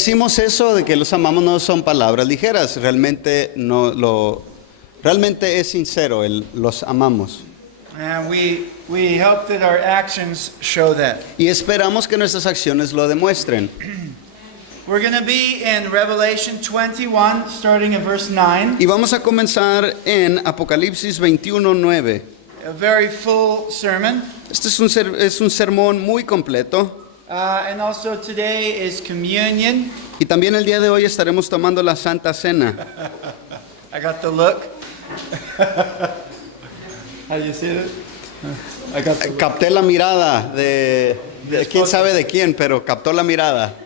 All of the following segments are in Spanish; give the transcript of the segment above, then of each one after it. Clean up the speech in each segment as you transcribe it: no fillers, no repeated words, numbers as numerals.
Decimos eso de que los amamos no son palabras ligeras, realmente realmente es sincero los amamos. And we hope that our actions show that. Y esperamos que nuestras acciones lo demuestren. We're going to be in Revelation 21, starting at verse 9. Y vamos a comenzar en Apocalipsis 21:9. A very full sermon. Este es un sermón muy completo. And also today is communion. Y también el día de hoy estaremos tomando la Santa Cena. I got the look. How do you see it? I got the look. Capté la mirada de quién sabe de quién, pero captó la mirada.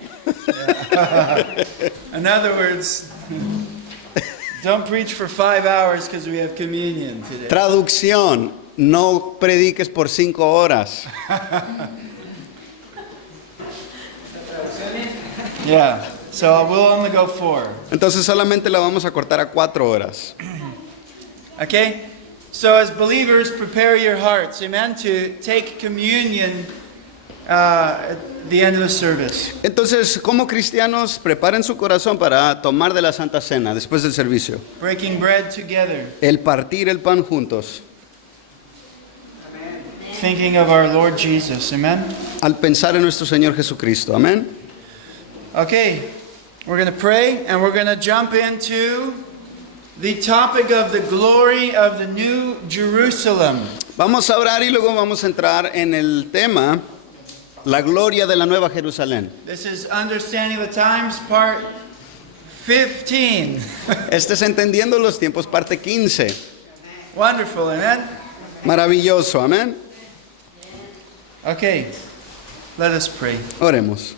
In other words, don't preach for 5 hours because we have communion today. Traducción, no prediques por 5 horas. Yeah, so we'll only go 4. Entonces solamente la vamos a cortar a 4 horas. Okay? So as believers, prepare your hearts, amen, to take communion at the end of the service. Entonces, como cristianos, preparen su corazón para tomar de la Santa Cena después del servicio. Breaking bread together, El partir el pan juntos. thinking of our Lord Jesus, amen? Al pensar en nuestro Señor Jesucristo. Amén. Okay, we're going to pray and we're going to jump into the topic of the glory of the New Jerusalem. Vamos a orar y luego vamos a entrar en el tema, la gloria de la Nueva Jerusalén. This is Understanding the Times, part 15. Este es Entendiendo los Tiempos, parte 15. Wonderful, amen? Maravilloso, amén. Okay, let us pray. Oremos.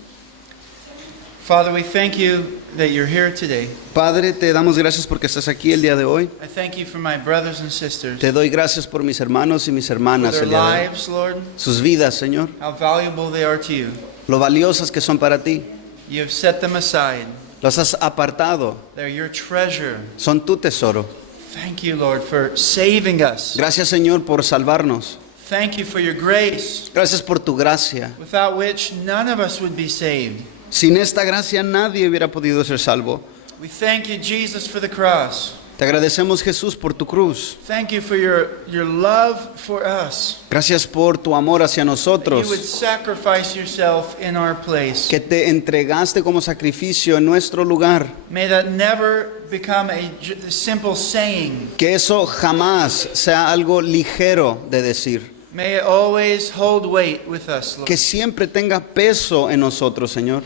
Father, we thank you that you're here today. Padre, te damos gracias porque estás aquí el día de hoy. I thank you for my brothers and sisters, Te doy gracias por mis hermanos y mis for hermanas their el día de hoy. lives, Lord, Sus vidas, Señor. how valuable they are to you. Lo valiosas que son para ti. You have set them aside. Los has apartado. They're your treasure. Son tu tesoro. Thank you, Lord, for saving us. Gracias, Señor, por salvarnos. Thank you for your grace, Gracias por tu gracia. without which none of us would be saved. Sin esta gracia nadie hubiera podido ser salvo. We thank you, Jesus, for the cross. Te agradecemos, Jesús, por tu cruz. Thank you for your love for us. Gracias por tu amor hacia You would nosotros. sacrifice yourself in our place. Que te entregaste como sacrificio en nuestro lugar. May that never become a simple saying. Que eso jamás sea algo ligero de decir. May it always hold weight with us, Lord. Que siempre tenga peso en nosotros, Señor.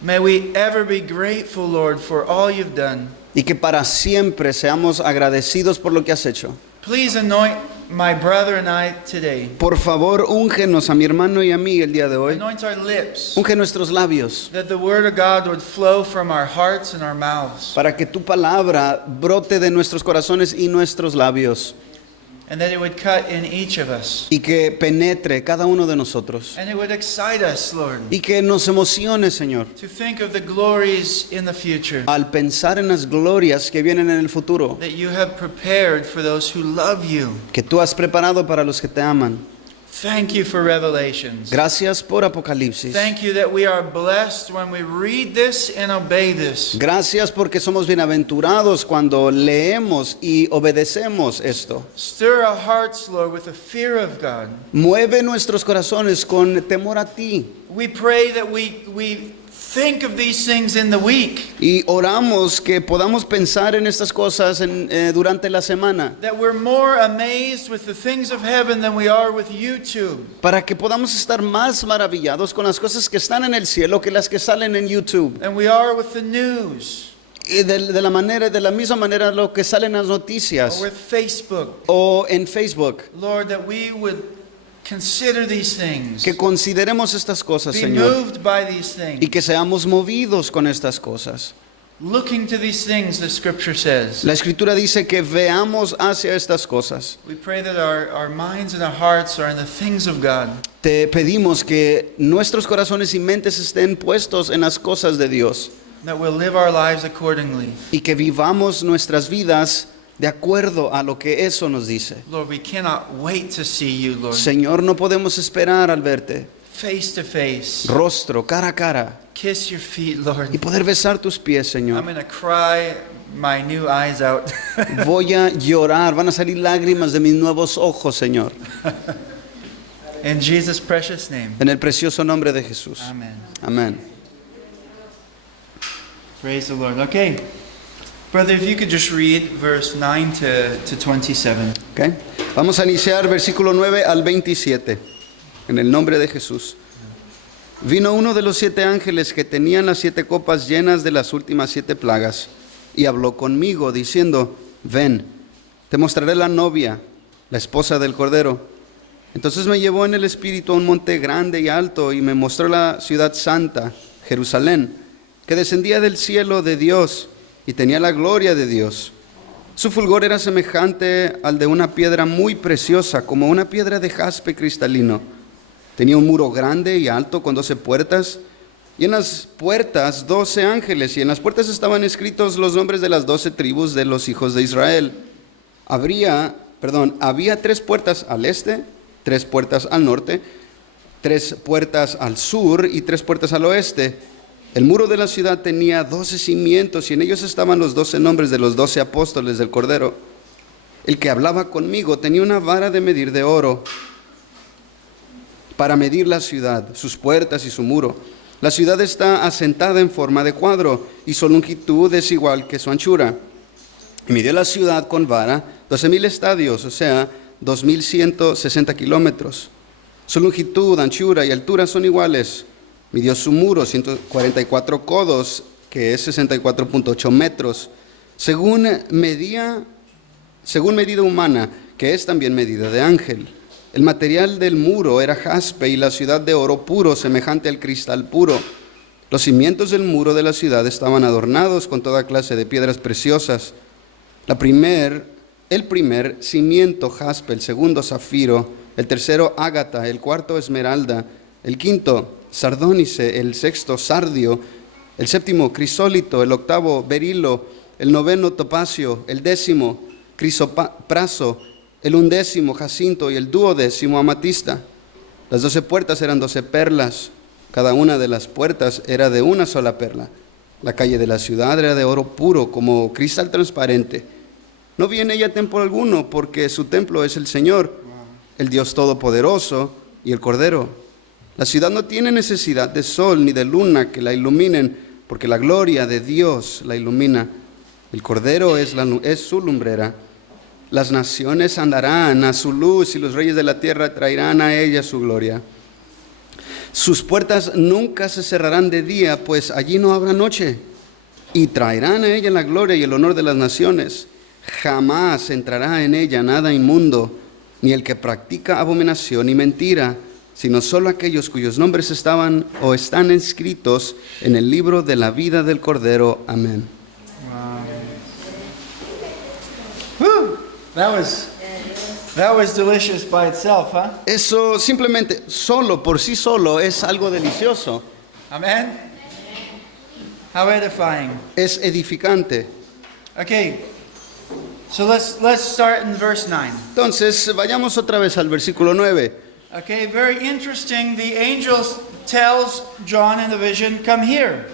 May we ever be grateful, Lord, for all you've done. Y que para siempre seamos agradecidos por lo que has hecho. Please anoint my brother and I today. Por favor, úngenos a mi hermano y a mí el día de hoy. Anoint our lips, Unge nuestros labios that the word of God would flow from our hearts and our mouths, para que tu palabra brote de nuestros corazones y nuestros labios and that it would cut in each of us, y que penetre cada uno de nosotros and it would excite us, Lord, y que nos emocione, Señor, to think of the glories in the future al pensar en las glorias que vienen en el futuro, that you have prepared for those who love you. que tú has preparado para los que te aman. Thank you for revelations. Gracias por Apocalipsis. Thank you that we are blessed when we read this and obey this. Gracias porque somos bienaventurados cuando leemos y obedecemos esto. Stir our hearts, Lord, with the fear of God. Mueve nuestros corazones con temor a ti. We pray that we think of these things in the week, Y oramos que podamos pensar en estas cosas durante la semana, that we're more amazed with the things of heaven than we are with YouTube. para que podamos estar más maravillados con las cosas que están en el cielo que las que salen en YouTube. And we are with the news, Y de la misma manera lo que sale en las or noticias with Facebook. o en Facebook. Lord, that we would consider these things, Que consideremos estas cosas, be Señor, moved by these y things, que seamos movidos con estas cosas. looking to these things, the scripture says. La Escritura dice que veamos hacia estas cosas. We pray that our minds and our hearts are in the things of God. Te pedimos que nuestros corazones y mentes estén puestos en las cosas de Dios That we'll live our lives accordingly. y que vivamos nuestras vidas de acuerdo a lo que eso nos dice. Lord, we cannot wait to see you, Lord. Señor, no podemos esperar al verte. face to face. rostro, cara a cara, Kiss your feet, Lord. y poder besar tus pies, I'm Señor. going to cry my new eyes out. Voy a llorar, van a salir lágrimas de mis nuevos ojos, Señor. In Jesus' precious name. En el precioso nombre de Jesús. Amen. Amén. Praise the Lord. Okay. Brother, if you could just read verse 9 to 27. ¿Ok? Vamos a iniciar versículo 9 al 27. En el nombre de Jesús. Vino uno de los 7 ángeles que tenían las 7 copas llenas de las últimas 7 plagas, y habló conmigo, diciendo: ven, te mostraré la novia, la esposa del Cordero. Entonces me llevó en el espíritu a un monte grande y alto, y me mostró la ciudad santa, Jerusalén, que descendía del cielo de Dios, y tenía la gloria de Dios. Su fulgor era semejante al de una piedra muy preciosa, como una piedra de jaspe cristalino. Tenía un muro grande y alto con 12 puertas, y en las puertas 12 ángeles, y en las puertas estaban escritos los nombres de las 12 tribus de los hijos de Israel. Había 3 puertas al este, 3 puertas al norte, 3 puertas al sur y 3 puertas al oeste. El muro de la ciudad tenía 12 cimientos, y en ellos estaban los 12 nombres de los 12 apóstoles del Cordero. El que hablaba conmigo tenía una vara de medir de oro para medir la ciudad, sus puertas y su muro. La ciudad está asentada en forma de cuadro, y su longitud es igual que su anchura. Y midió la ciudad con vara 12,000 estadios, o sea, 2,160 kilómetros. Su longitud, anchura y altura son iguales. Midió su muro 144 codos, que es 64.8 metros, según medida humana, que es también medida de ángel. El material del muro era jaspe, y la ciudad de oro puro, semejante al cristal puro. Los cimientos del muro de la ciudad estaban adornados con toda clase de piedras preciosas. El primer cimiento jaspe, el segundo zafiro, el tercero ágata, el cuarto esmeralda, el quinto sardónice, el sexto sardio, el séptimo crisólito, el octavo berilo, el noveno topacio, el décimo crisopraso, el 11º jacinto y el 12º amatista. Las 12 puertas eran 12 perlas, cada una de las puertas era de una sola perla. La calle de la ciudad era de oro puro, como cristal transparente. No vi en ella templo alguno, porque su templo es el Señor, el Dios Todopoderoso y el Cordero. La ciudad no tiene necesidad de sol ni de luna que la iluminen, porque la gloria de Dios la ilumina. El Cordero es su lumbrera. Las naciones andarán a su luz, y los reyes de la tierra traerán a ella su gloria. Sus puertas nunca se cerrarán de día, pues allí no habrá noche. Y traerán a ella la gloria y el honor de las naciones. Jamás entrará en ella nada inmundo, ni el que practica abominación y mentira, sino solo aquellos cuyos nombres están escritos en el libro de la vida del Cordero. Amén. Whew. That was delicious by itself, huh? Eso simplemente, por sí solo, es algo delicioso. Amen? How edifying. Es edificante. Okay, so let's start in verse 9. Entonces, vayamos otra vez al versículo 9. Okay, very interesting. The angel tells John in the vision, come here.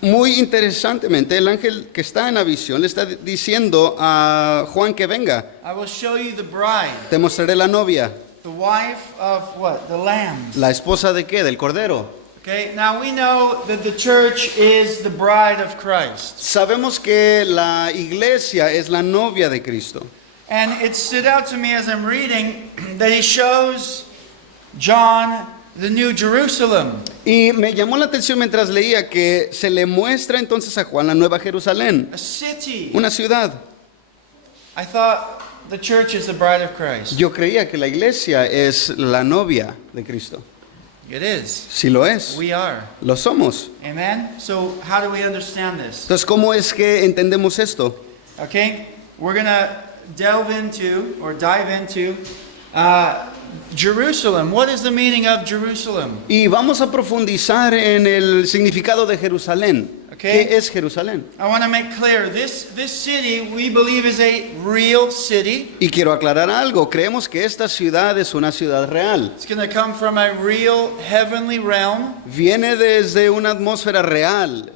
Muy interesantemente, el ángel que está en la visión le está diciendo a Juan que venga. I will show you the bride, Te mostraré la novia. the wife of what? The Lamb. ¿La esposa de qué? Del Cordero. Okay, now we know that the church is the bride of Christ. Sabemos que la iglesia es la novia de Cristo. And it stood out to me as I'm reading that he shows John the New Jerusalem. Y me llamó la atención mientras leía que se le muestra entonces a Juan la Nueva Jerusalén, A city. una ciudad. I thought the church is the bride of Christ. Yo creía que la iglesia es la novia de Cristo. It is. Sí lo es, We are. lo somos. Amen? So how do we understand this? Entonces, ¿cómo es que entendemos esto? Okay, we're going to dive into Jerusalem. What is the meaning of Jerusalem? Y vamos a profundizar en el significado de Jerusalén. Okay? ¿Qué es Jerusalén? I want to make clear, this city we believe is a real city. Y quiero aclarar algo, creemos que esta ciudad es una ciudad real. It's going to come from a real heavenly realm Viene desde una atmósfera real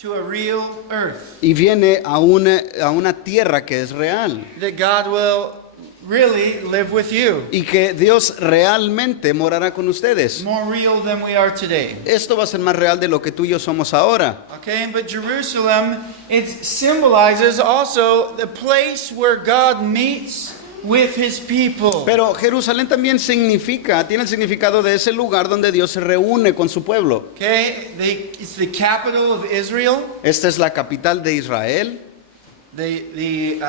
to a real earth. y viene a una tierra que es real. That God will really live with you. Y que Dios realmente morará con ustedes. More real than we are today. Esto va a ser más real de lo que tú y yo somos ahora. Okay, but Jerusalem, it symbolizes also the place where God meets with his people. Pero Jerusalén también tiene el significado de ese lugar donde Dios se reúne con su pueblo. Okay, it's the capital of Israel. Esta es la capital de Israel. The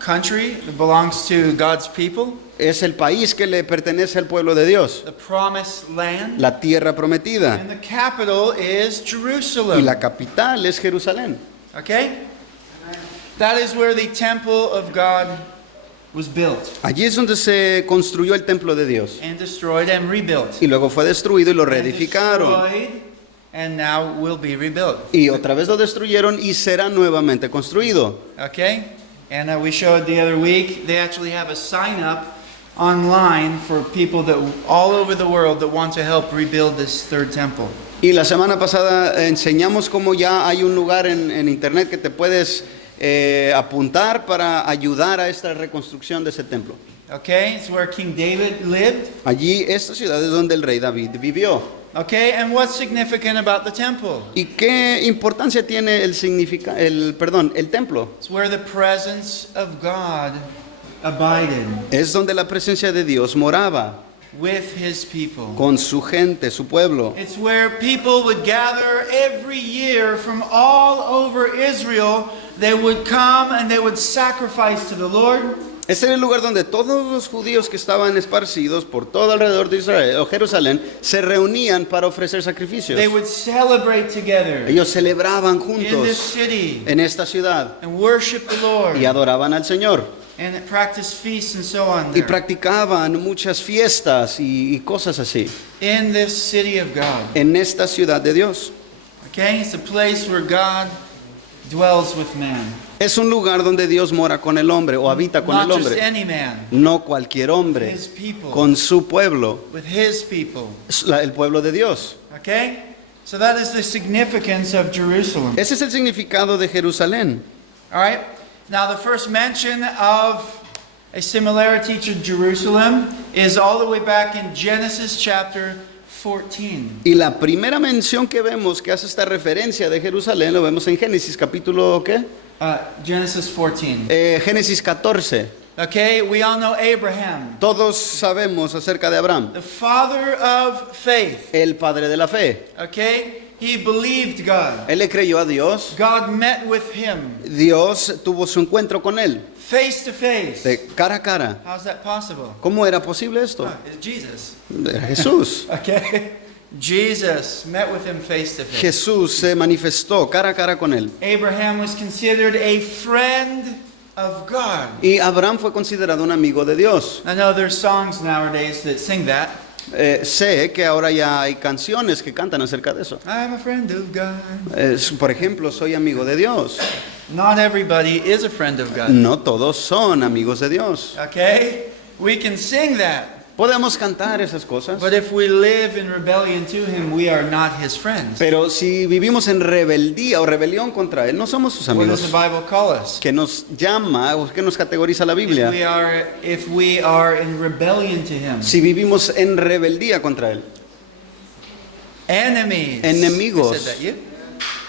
country that belongs to God's people. Es el país que le pertenece al pueblo de Dios. The promised land. La tierra prometida. And the capital is Y Jerusalem. la capital es Jerusalén. Okay? That is where the temple of God was built Allí es donde se construyó el templo de Dios. and destroyed and rebuilt. Y luego fue destruido y lo And reedificaron. destroyed, and now will be rebuilt. Y otra vez lo destruyeron y será nuevamente construido. Okay? And we showed the other week, they actually have a sign up online for people that all over the world that want to help rebuild this third temple. Y la semana pasada enseñamos cómo ya hay un lugar en internet que te puedes apuntar para ayudar a esta reconstrucción de ese templo. Okay? It's where King David lived. Allí, esta ciudad es donde el rey David vivió. Okay? And what's significant about the temple? ¿Y qué importancia tiene el templo? It's where the presence of God abided Es donde la presencia de Dios moraba with his people. con su gente, su pueblo. It's where people would gather every year from all over Israel. They would come and they would sacrifice to the Lord. Este era el lugar donde todos los judíos que estaban esparcidos por todo alrededor de Israel o Jerusalén se reunían para ofrecer sacrificios. They would celebrate together Ellos celebraban in this juntos city en esta ciudad and worship the Lord y adoraban al Señor. and practice feasts and so on Y there. practicaban muchas fiestas y cosas así In this city of God. en esta ciudad de Dios. Okay? It's a place where God dwells with man. Es un lugar donde Dios mora con el hombre o habita con Not el just hombre. any man, No cualquier hombre, his people, con su pueblo, with his people. el pueblo de Dios. Okay? So that is the significance of Jerusalem. Ese es el significado de Jerusalén. All right? Now, the first mention of a similarity to Jerusalem is all the way back in Genesis chapter 14. Y la primera mención que vemos que hace esta referencia de Jerusalén lo vemos en Génesis capítulo ¿qué? Genesis 14. Génesis 14. Okay, we all know Abraham, Todos sabemos acerca de Abraham, the father of faith. el padre de la fe. Okay? He believed God. Él le creyó a Dios. God met with him Dios tuvo su encuentro con él face to face. de cara a cara. How's that possible? ¿Cómo era posible esto? It's Jesus. Era Jesús. Okay? Jesus met with him face to face. Jesús se manifestó cara a cara con él. Abraham was considered a friend of God. Y Abraham fue considerado un amigo de Dios. I know there's songs nowadays that sing that. Sé que ahora ya hay canciones que cantan acerca de eso. I'm a friend of God. Por ejemplo, soy amigo de Dios. Not everybody is a friend of God. No todos son amigos de Dios. Okay? We can sing that. Podemos cantar esas cosas. But if we live in rebellion to him, we are not his friends. Pero si vivimos en rebeldía o rebelión contra Él, no somos sus What does amigos. the Bible call us? Que nos llama o que nos categoriza la Biblia. If we are in rebellion to him. Si vivimos en rebeldía contra Él. Enemies. Enemigos. I said that, you?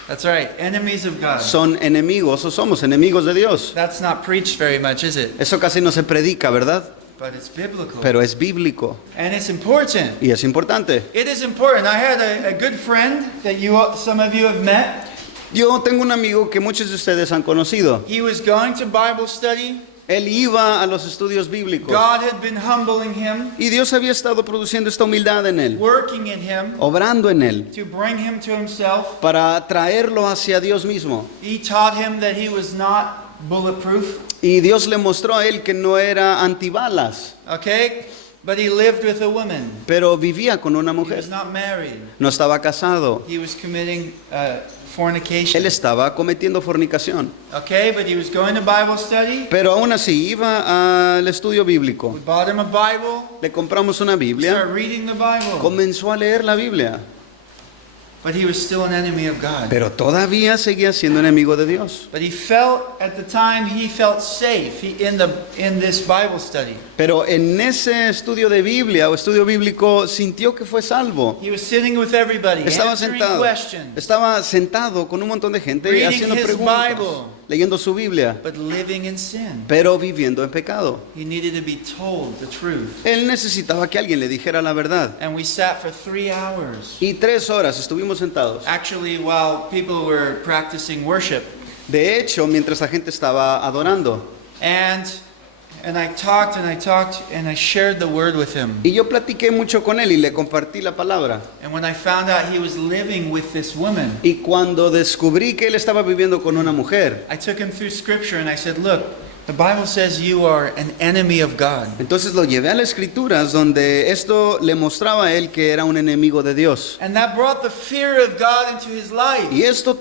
That's right. Enemies of God. Son enemigos o somos enemigos de Dios. That's not preached very much, is it? Eso casi no se predica, ¿verdad? But it's biblical. Pero es bíblico And it's important. y es importante. It is important. I had a good friend that some of you have met. Yo tengo un amigo que muchos de ustedes han conocido. He was going to Bible study. Él iba a los estudios bíblicos God had been humbling him, y Dios había estado produciendo esta humildad en él, working in him obrando en él to bring him to himself. para traerlo hacia Dios mismo. He taught him that he was not bulletproof. Y Dios le mostró a él que no era antibalas, Okay? But he lived with a woman. pero vivía con una He mujer. was not married. No estaba casado. He was committing fornication. Él estaba cometiendo fornicación. Okay, but he was going to Bible study. Pero aún así iba al estudio bíblico. We bought him a Bible. Le compramos una Biblia. Started reading the Bible. Comenzó a leer la Biblia. But he was still an enemy of God. Pero todavía seguía siendo enemigo de Dios. But he felt at the time he felt safe in this Bible study. Pero en ese estudio de Biblia o estudio bíblico sintió que fue salvo. He was sitting with everybody, Estaba answering sentado. questions, Estaba sentado con un montón de gente Reading haciendo his preguntas, Bible. leyendo su Biblia, but living in sin. pero viviendo en pecado. He needed to be told the truth. Él necesitaba que alguien le dijera la verdad. And we sat for 3 hours. Y 3 horas estuvimos sentados. Actually, while people were practicing worship. De hecho, mientras la gente estaba adorando. And I talked and I shared the word with him. Y yo platiqué mucho con él y le compartí la palabra. And when I found out he was living with this woman, Y cuando descubrí que él estaba viviendo con una mujer, I took him through scripture and I said, look, the Bible says you are an enemy of God. entonces lo llevé a las escrituras donde esto le mostraba a él que era un enemigo de Dios. And that brought the fear of God into his life. Y esto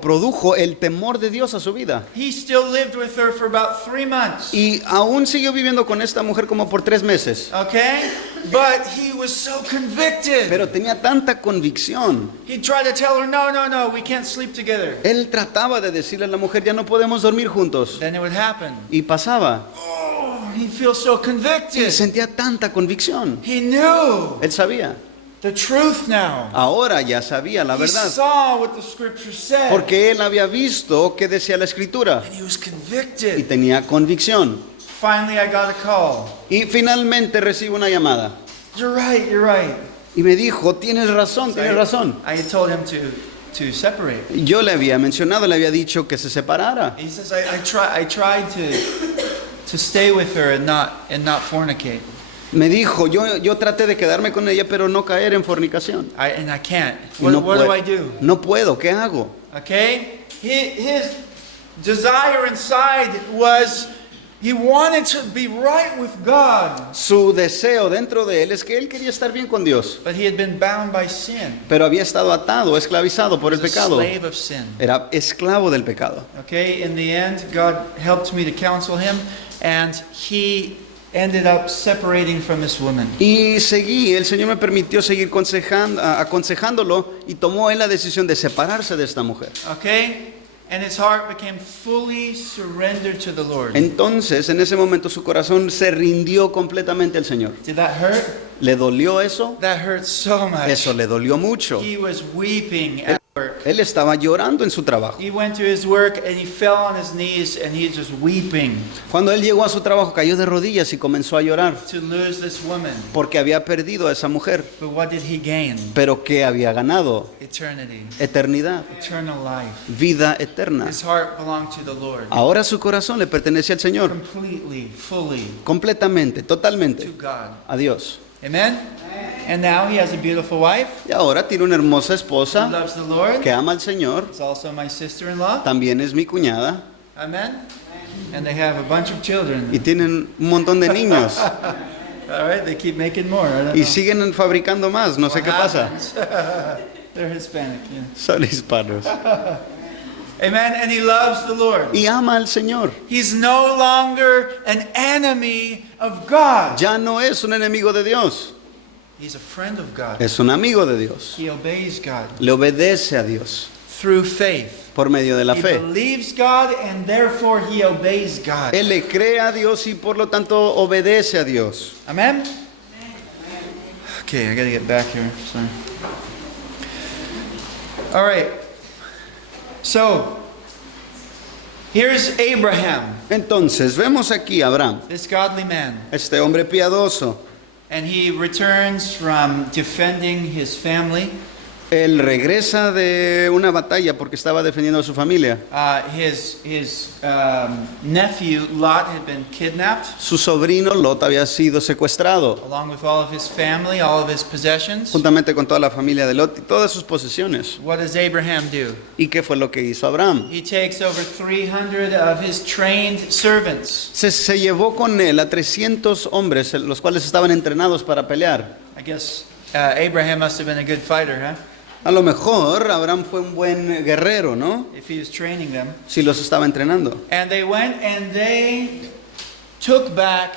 produjo el temor de Dios a su vida. He still lived with her for about 3 months. Y aún siguió viviendo con esta mujer como por 3 meses. Okay? But he was so convicted. Pero tenía tanta convicción. He tried to tell her, no, we can't sleep together. Él trataba de decirle a la mujer, ya no podemos dormir juntos. Then it would happen. Y pasaba. Oh, he feels so Y convicted. sentía tanta convicción. He knew Él sabía. the truth now. Ahora ya sabía la He verdad. saw what the scripture said. Porque él había visto qué decía la escritura. And he was Y convicted. tenía convicción. Finally, I got a call. Y finalmente recibo una llamada. You're right. Y me dijo, tienes razón, tienes razón. I had told him to separate. Yo le había mencionado, le había dicho que se separara. He says, I tried to stay with her and not fornicate. Me dijo, yo traté de quedarme con ella, pero no caer en fornicación. And I can't. Y What, no what do puedo. I do? No puedo, ¿qué hago? Okay? His desire inside was he wanted to be right with God. Su deseo dentro de él es que él quería estar bien con Dios, But he had been bound by sin. pero había estado atado, esclavizado por He el was a pecado. slave of sin. Era esclavo del pecado. Okay? In the end, God helped me to counsel him, and he ended up separating from this woman. Y el Señor me permitió seguir aconsejándolo y tomó él la decisión de separarse de esta mujer. Okay? And his heart became fully surrendered to the Lord. Entonces, en ese momento su corazón se rindió completamente al Señor. Did that hurt? ¿Le dolió eso? That hurt so much. Eso le dolió mucho. He was weeping at work. Él estaba llorando en su trabajo. He went to his work and he fell on his knees and he's just weeping Cuando él llegó a su trabajo, cayó de rodillas y comenzó a llorar to lose this woman. porque había perdido a esa mujer. But what did he gain? Pero ¿qué había ganado? Eternity, Eternidad, eternal life. vida eterna. His heart belonged to the Lord. Ahora su corazón le pertenece al Señor, Completely, fully completamente, to totalmente, God. a Dios. Amen? And now he has a beautiful wife Y ahora tiene una hermosa who esposa loves the Lord. que ama al Señor, It's also my sister-in-law. también es mi cuñada Amen? And they have a bunch of children. y tienen un montón de niños All right, they keep making more. I don't y know siguen fabricando más, no sé what qué pasa. happens. They're Hispanic, yeah. Son hispanos. Amen. And he loves the Lord. Y ama al Señor. He's no longer an enemy of God. Ya no es un enemigo de Dios, He's a friend of God. es un amigo de Dios. He obeys God Le obedece a Dios through faith. por medio de la He fe. believes God and therefore he obeys God. Él le cree a Dios y por lo tanto obedece a Dios. Amen? Okay, I gotta get back here. Sorry. All right. So, here's Abraham, Entonces vemos aquí a Abraham, this godly man. este hombre piadoso. And he returns from defending his family. Él regresa de una batalla porque estaba defendiendo a su familia. His nephew Lot had been kidnapped, Su sobrino Lot había sido secuestrado, along with all of his family, all of his possessions. juntamente con toda la familia de Lot y todas sus posesiones. What does Abraham do? ¿Y qué fue lo que hizo Abraham? He takes over 300 of his trained servants. Se llevó con él a 300 hombres, los cuales estaban entrenados para pelear. I guess Abraham must have been a good fighter, huh? A lo mejor Abraham fue un buen guerrero, ¿no? if he was training them. Si los estaba entrenando. And they went and they took back,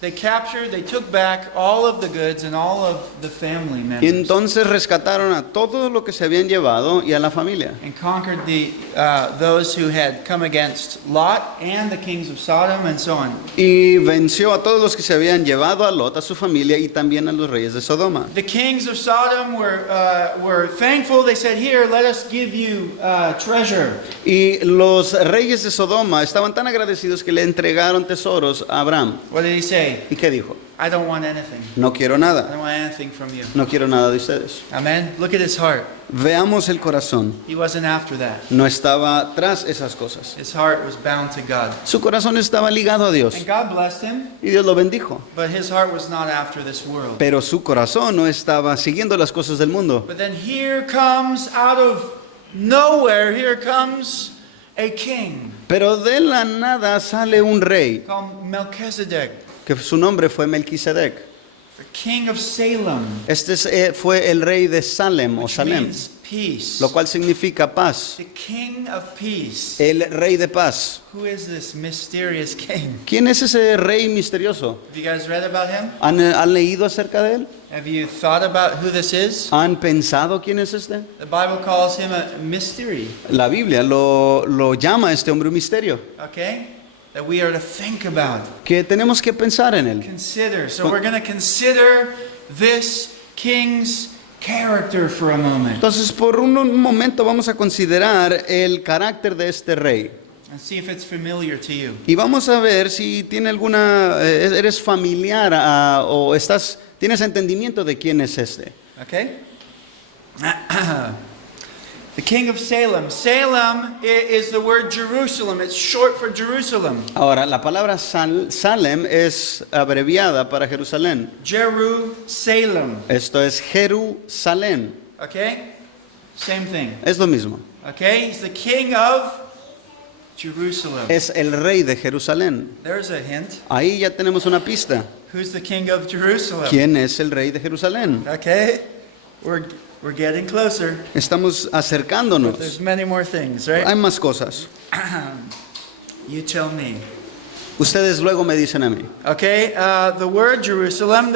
they took back all of the goods and all of the family Y members. entonces rescataron a todo lo que se habían llevado y a la familia. And conquered those who had come against Lot and the kings of Sodom and so on. Y venció a todos los que se habían llevado a Lot, a su familia y también a los reyes de Sodoma. The kings of Sodom were thankful. They said, "Here, let us give you treasure." Y los reyes de Sodoma estaban tan agradecidos que le entregaron tesoros a Abraham. What did he say? ¿Y qué dijo? I don't want anything. No quiero I nada, don't want anything from you. no quiero nada de ustedes. Amen. Look at his heart. Veamos el corazón. He wasn't after that. No estaba tras esas cosas. His heart was bound to God. Su corazón estaba ligado a Dios And God blessed him, y Dios lo bendijo. but his heart was not after this world. Pero su corazón no estaba siguiendo las cosas del mundo. But then here comes out of nowhere, here comes a king Pero de la nada sale un rey, called Melchizedek, que su nombre fue Melquisedec. the king of Salem, Fue el rey de Salem o which Salem, means peace. lo cual significa paz. The king of peace. El rey de paz. Who is this mysterious king? ¿Quién es ese rey misterioso? Have you guys read about him? ¿Han leído acerca de él? Have you thought about who this is? ¿Han pensado quién es este? The Bible calls him a mystery, La Biblia lo llama a este hombre un misterio, okay? That we are to think about, que tenemos que pensar en él. consider. So we're going to consider this king's character for a moment Entonces, por un momento vamos a considerar el carácter de este rey. and see if it's familiar to you. Y vamos a ver si tiene eres familiar o tienes entendimiento de quién es este. Okay? The king of Salem. Salem is the word Jerusalem. It's short for Jerusalem. Ahora, la palabra Salem es abreviada para Jerusalén. Jerusalem. Esto es Jerusalén. Okay? Same thing. Es lo mismo. Okay? He's the king of Jerusalem. Es el rey de Jerusalén. There's a hint. Ahí ya tenemos una pista. Who's the king of Jerusalem? ¿Quién es el rey de Jerusalén? Okay? We're getting closer. Estamos acercándonos. There's many more things, right? Hay más cosas. You tell me. Ustedes luego me dicen a mí. Okay? The word Jerusalem,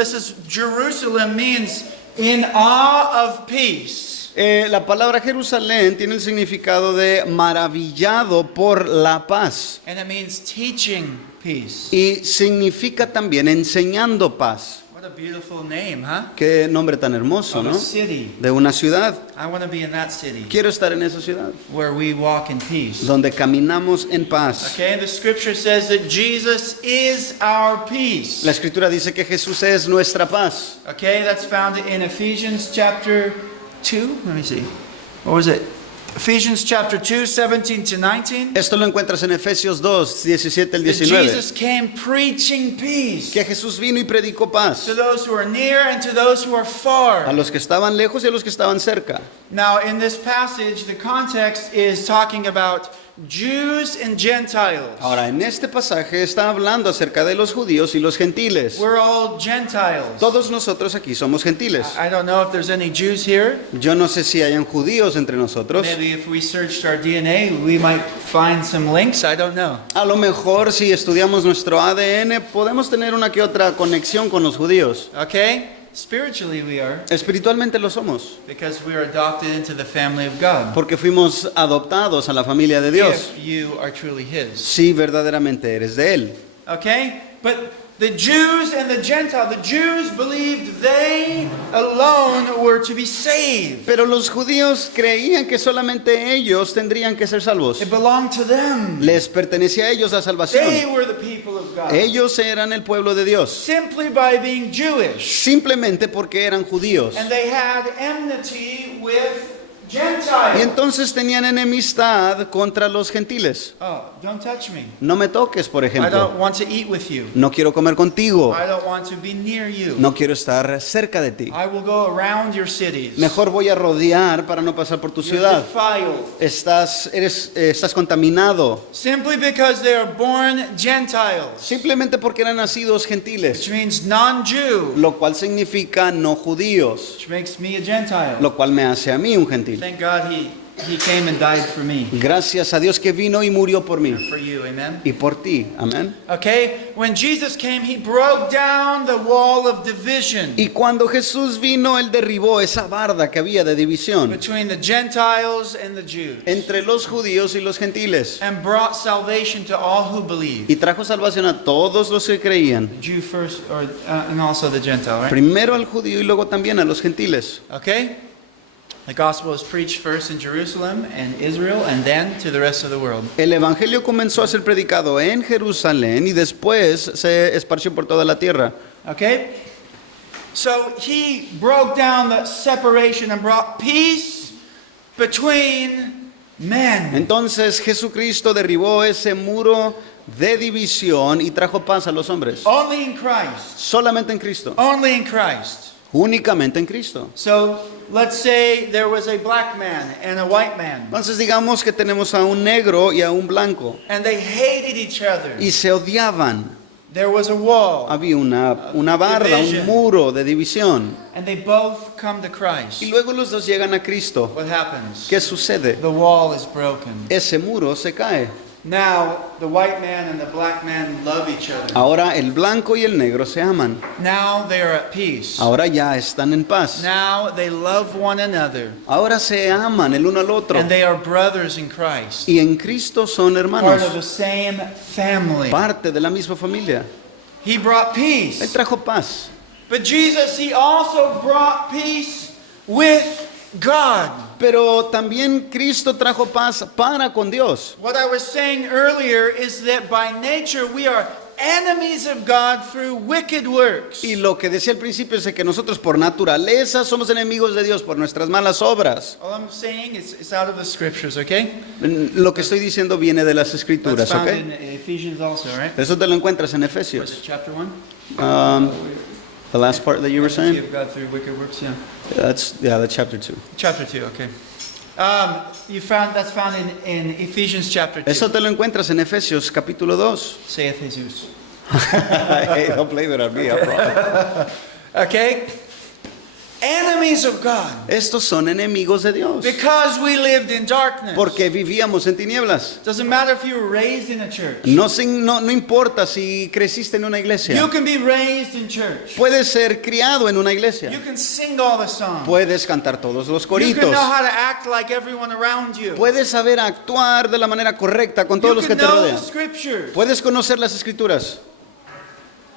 Jerusalem means in awe of peace. La palabra Jerusalén tiene el significado de maravillado por la paz And it means teaching peace. y significa también enseñando paz. What a beautiful name, huh? Qué nombre tan hermoso, Of a ¿no? city. De una ciudad. I want to be in that city Quiero estar en esa ciudad where we walk in peace. donde caminamos en paz. Okay, the scripture says that Jesus is our peace. La escritura dice que Jesús es nuestra paz. Okay, that's found in Ephesians chapter 2. Let me see. What was it? Ephesians chapter 2, 17 to 19. Esto lo encuentras en Efesios 2, 17 al That 19. Jesus came preaching peace Que Jesús vino y predicó paz to those who are near and to those who are a far. los que estaban lejos y a los que estaban cerca. Now, in this passage, the context is talking about Jews and Gentiles. Ahora, en este pasaje está hablando acerca de los judíos y los gentiles. We're all Gentiles. Todos nosotros aquí somos gentiles. I don't know if there's any Jews here. Yo no sé si hayan judíos entre nosotros. Maybe if we searched our DNA, we might find some links. I don't know. A lo mejor si estudiamos nuestro ADN podemos tener una que otra conexión con los judíos. Okay? Spiritually, we are, Espiritualmente lo somos, because we are adopted into the family of God. porque fuimos adoptados a la familia de Dios. If you are truly His. Si verdaderamente eres de Él. Okay? But the Jews and the Gentiles, the Jews believed they alone were to be saved. Pero los judíos creían que solamente ellos tendrían que ser salvos. It belonged to them. Les pertenecía a ellos la They salvación. were the people of God. Ellos eran el pueblo de Dios. Simply by being Jewish. Simplemente porque eran judíos. And they had enmity with Y Gentile. entonces tenían enemistad contra los gentiles. Oh, don't touch me. No me toques, por I ejemplo. don't want to eat with you. No quiero comer contigo. I don't want to be near you. No quiero estar cerca de ti. I will go around your cities. Mejor voy a rodear para no pasar por tu You're ciudad. defiled. Estás contaminado. Simply because they are born Gentiles, Simplemente porque eran nacidos gentiles. which means non-Jew, Lo cual significa no judíos. which makes me a Gentile. Lo cual me hace a mí un gentil. Thank God he came and died for me, Gracias a Dios que vino y murió por mí. for you, amen? Y por ti. Amén. Okay, when Jesus came, he broke down the wall of division Y cuando Jesús vino, Él derribó esa barda que había de división between the Gentiles and the Jews, entre los judíos y los gentiles. and brought salvation to all who believe. Y trajo salvación a todos los que creían. The Jew first, and also the Gentile, right? Primero al judío y luego también a los gentiles. Okay? The gospel is preached first in Jerusalem and Israel, and then to the rest of the world. El evangelio comenzó a ser predicado en Jerusalén y después se esparció por toda la tierra. Okay? So he broke down the separation and brought peace between men. Entonces Jesucristo derribó ese muro de división y trajo paz a los hombres. Only in Christ. Solamente en Cristo. Only in Christ. Únicamente en Cristo. So let's say there was a black man and a white man, Entonces digamos que tenemos a un negro y a un blanco and they hated each other. y se odiaban. There was a wall, Había una barda, un Division. muro de división. and they both come to Christ. Y luego los dos llegan a Cristo. What happens? ¿Qué sucede? The wall is broken. Ese muro se cae. Now the white man and the black man love each other. Ahora el blanco y el negro se aman. Now they are at peace. Ahora ya están en paz. Now they love one another, Ahora se aman el uno al otro. and they are brothers in Christ, Y en Cristo son part hermanos. of the same family. Parte de la misma familia. He brought Él peace. trajo paz. But Jesus, he also brought peace with God. Pero también Cristo trajo paz para con Dios. What I was saying earlier is that by nature we are enemies of God through wicked works. Y lo que decía al principio es que nosotros por naturaleza somos enemigos de Dios por nuestras malas obras. All I'm saying is it's out of the scriptures, okay? Lo que estoy diciendo viene de las That's escrituras, found ¿ok? in Ephesians also, right? Eso te lo encuentras en Was it Efesios. chapter 1? The last part that you were Enmity saying? of God through wicked works, yeah. That's chapter 2. Chapter 2, okay. That's found in Ephesians chapter 2. Eso te lo encuentras en Efesios capítulo 2. Saith Jesus. Hey, don't blame it on me, I promise. Okay? Enemies of God. Estos son enemigos de Dios. Because we lived in darkness. Porque vivíamos en tinieblas. Doesn't matter if you were raised in a church. No importa si creciste en una You iglesia. can be raised in church. Puedes ser criado en una You iglesia. can sing all the songs. Puedes cantar todos los You coritos. can know how to act like everyone around you. Puedes saber actuar de la manera correcta con todos You los que can te know the rodean. scriptures Puedes conocer las escrituras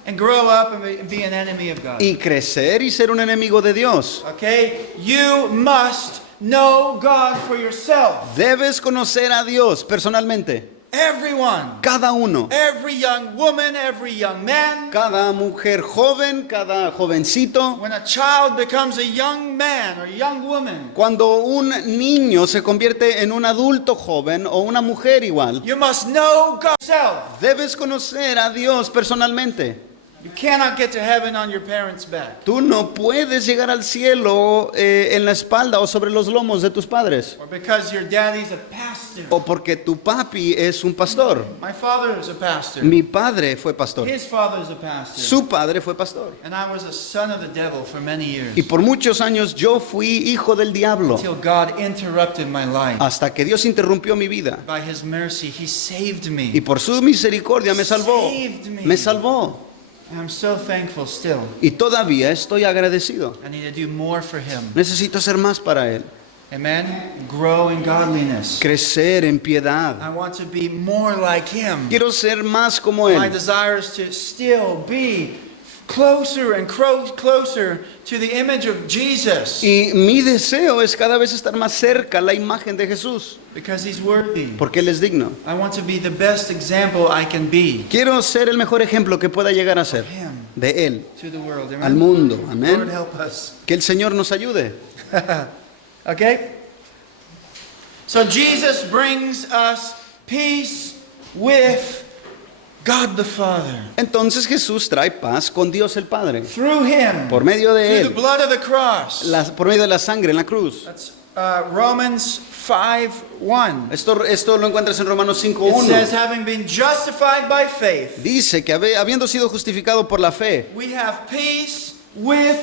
and grow up and be an enemy of God. y crecer y ser un enemigo de Dios. Okay? You must know God for yourself. Debes conocer a Dios personalmente. Everyone. Cada uno. Every young woman, every young man. Cada mujer joven, cada jovencito. When a child becomes a young man or young woman, Cuando un niño se convierte en un adulto joven o una mujer igual, you must know God yourself. debes conocer a Dios personalmente. You cannot get to heaven on your parents' back. Tú no puedes llegar al cielo en la espalda o sobre los lomos de tus padres. Or because your daddy's a pastor. O porque tu papi es un pastor. My father is a pastor. Mi padre fue pastor. His father is a pastor. Su padre fue pastor. And I was a son of the devil for many years. Y por muchos años yo fui hijo del diablo. Until God interrupted my life. Hasta que Dios interrumpió mi vida. By his mercy, he saved Y me. por su misericordia me salvó. Saved me. Me salvó. And I'm so thankful still. Y todavía estoy agradecido. I need to do more for him. Necesito hacer más para Él. Amen. Grow in godliness. Crecer en piedad. I want to be more like him. Quiero ser más como My Él. desire is to still be closer and closer to the image of Jesus. Y mi deseo es cada vez estar más cerca a la imagen de Jesús. Because he's worthy. Porque Él es digno. I want to be the best example I can be Quiero ser el mejor ejemplo que pueda llegar a ser him de Él to the world. al Amen. mundo. Lord, Amén. help us. Que el Señor nos ayude. Okay? So Jesus brings us peace with God the Father. Entonces Jesús trae paz con Dios el Padre Through Him. por medio de Through the Él, blood of the cross. por medio de la sangre en la cruz. That's Romans 5:1. Esto lo encuentras en Romanos It 5:1. says, having been justified by faith, Dice que habiendo sido justificado por la fe, we have peace with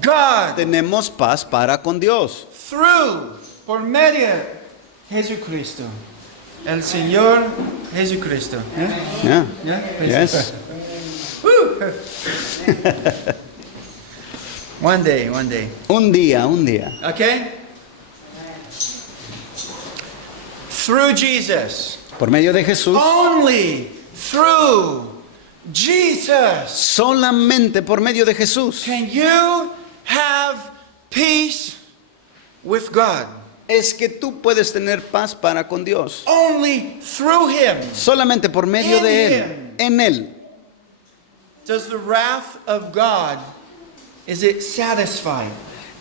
God. tenemos paz para con Dios. Through, por medio de Jesucristo. El Señor Jesucristo. Yeah. Yeah? Yes. Woo. One day. Un día. Okay? Through Jesus. Por medio de Jesús, Only through Jesus solamente por medio de Jesús, can you have peace with God. es que tú puedes tener paz para con Dios. Only through Him Solamente por medio In de Him. Él, en Él. does the wrath of God, is it satisfied?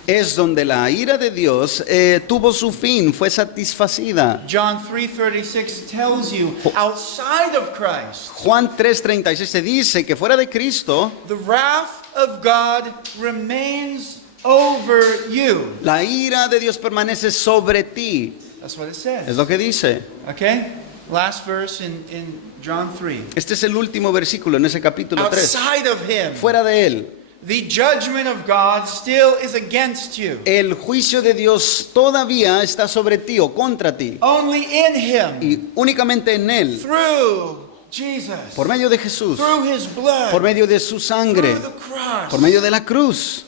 Es donde la ira de Dios tuvo su fin, fue satisfacida. John 3:36 tells you outside of Christ, Juan 3:36 se dice que fuera de Cristo, the wrath of God remains over you. la ira de Dios permanece sobre ti. That's what it Es says. lo que dice. Okay? Last verse in John 3. Este es el último versículo en ese capítulo 3. Outside of Him, Fuera de Él, the judgment of God still is against you. el juicio de Dios todavía está sobre ti o contra ti. Only in Him, Y únicamente en Él, through Jesus, por medio de Jesús, through His blood, por medio de su sangre, through the cross, por medio de la cruz,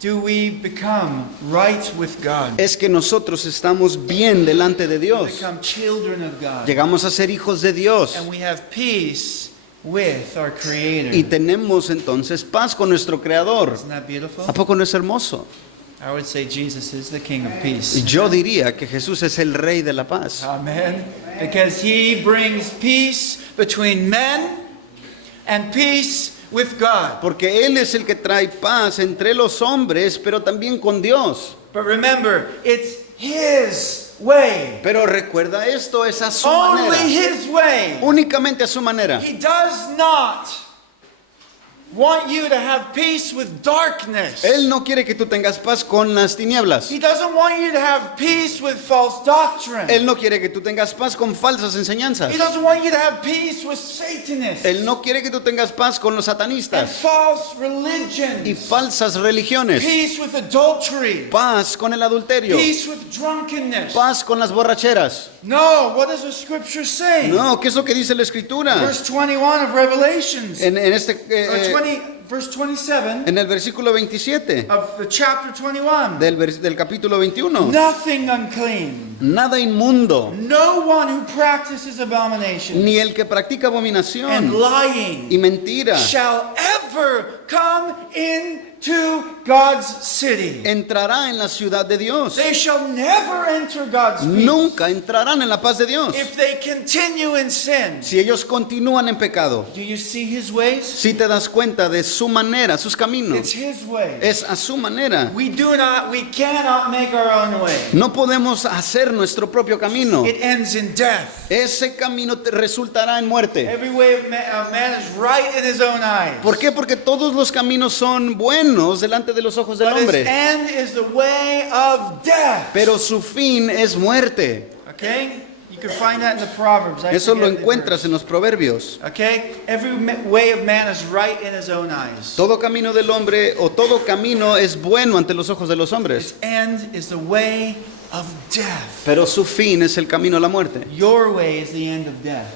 do we become right with God. es que nosotros estamos bien delante de We Dios. become children of God. Llegamos a ser hijos de Dios. And we have peace with our Creator. Y tenemos entonces paz con nuestro Creador. Isn't that beautiful? ¿A poco no es hermoso? I would say Jesus is the King of peace. Yo diría que Jesús es el Rey de la paz. Amen. Because He brings peace between men and peace with God. Porque Él es el que trae paz entre los hombres, pero también con Dios. But remember, it's His way. Pero recuerda esto, es a su Only manera. His way. Únicamente a su manera. He does not want you to have peace with darkness. Él no quiere que tú tengas paz con las tinieblas. He doesn't want you to have peace with false doctrine. Él no quiere que tú tengas paz con falsas enseñanzas. He doesn't want you to have peace with Satanists Él no quiere que tú tengas paz con los and satanistas false y religions. falsas religiones. Peace with adultery. Paz con el adulterio. Peace with drunkenness. Paz con las borracheras. No, what does the scripture say? No, ¿qué es lo que dice la Escritura? Verse 21 of Revelations. En este, Verse 27 en el versículo 27 of the chapter 21. del capítulo 21. Nothing unclean. Nada inmundo, No one who practices abomination ni el que practica and abominación lying y mentira shall ever come into God's city. entrará en la ciudad de Dios. They shall never enter God's peace Nunca entrarán en la paz de Dios. if they continue in sin. Si ellos continúan en pecado, Do you see His ways? si te das cuenta de su manera, sus It's caminos, His way. es a su manera. We cannot make our own way. No podemos hacer nuestro propio camino. It ends in death. Ese camino te resultará en muerte. Every way of man is right in his own eyes. ¿Por qué? Porque todos los caminos son buenos delante de los ojos del But his hombre, end is the way of death. pero su fin es muerte. Okay? You can find that in the Proverbs. I Eso lo forget the encuentras verse. en los proverbios. Okay? Every way of man is right in his own eyes. Todo camino del hombre o todo camino es bueno ante los ojos de los hombres, Its end is the way of death. pero su fin es el camino a la muerte. Your way is the end of death.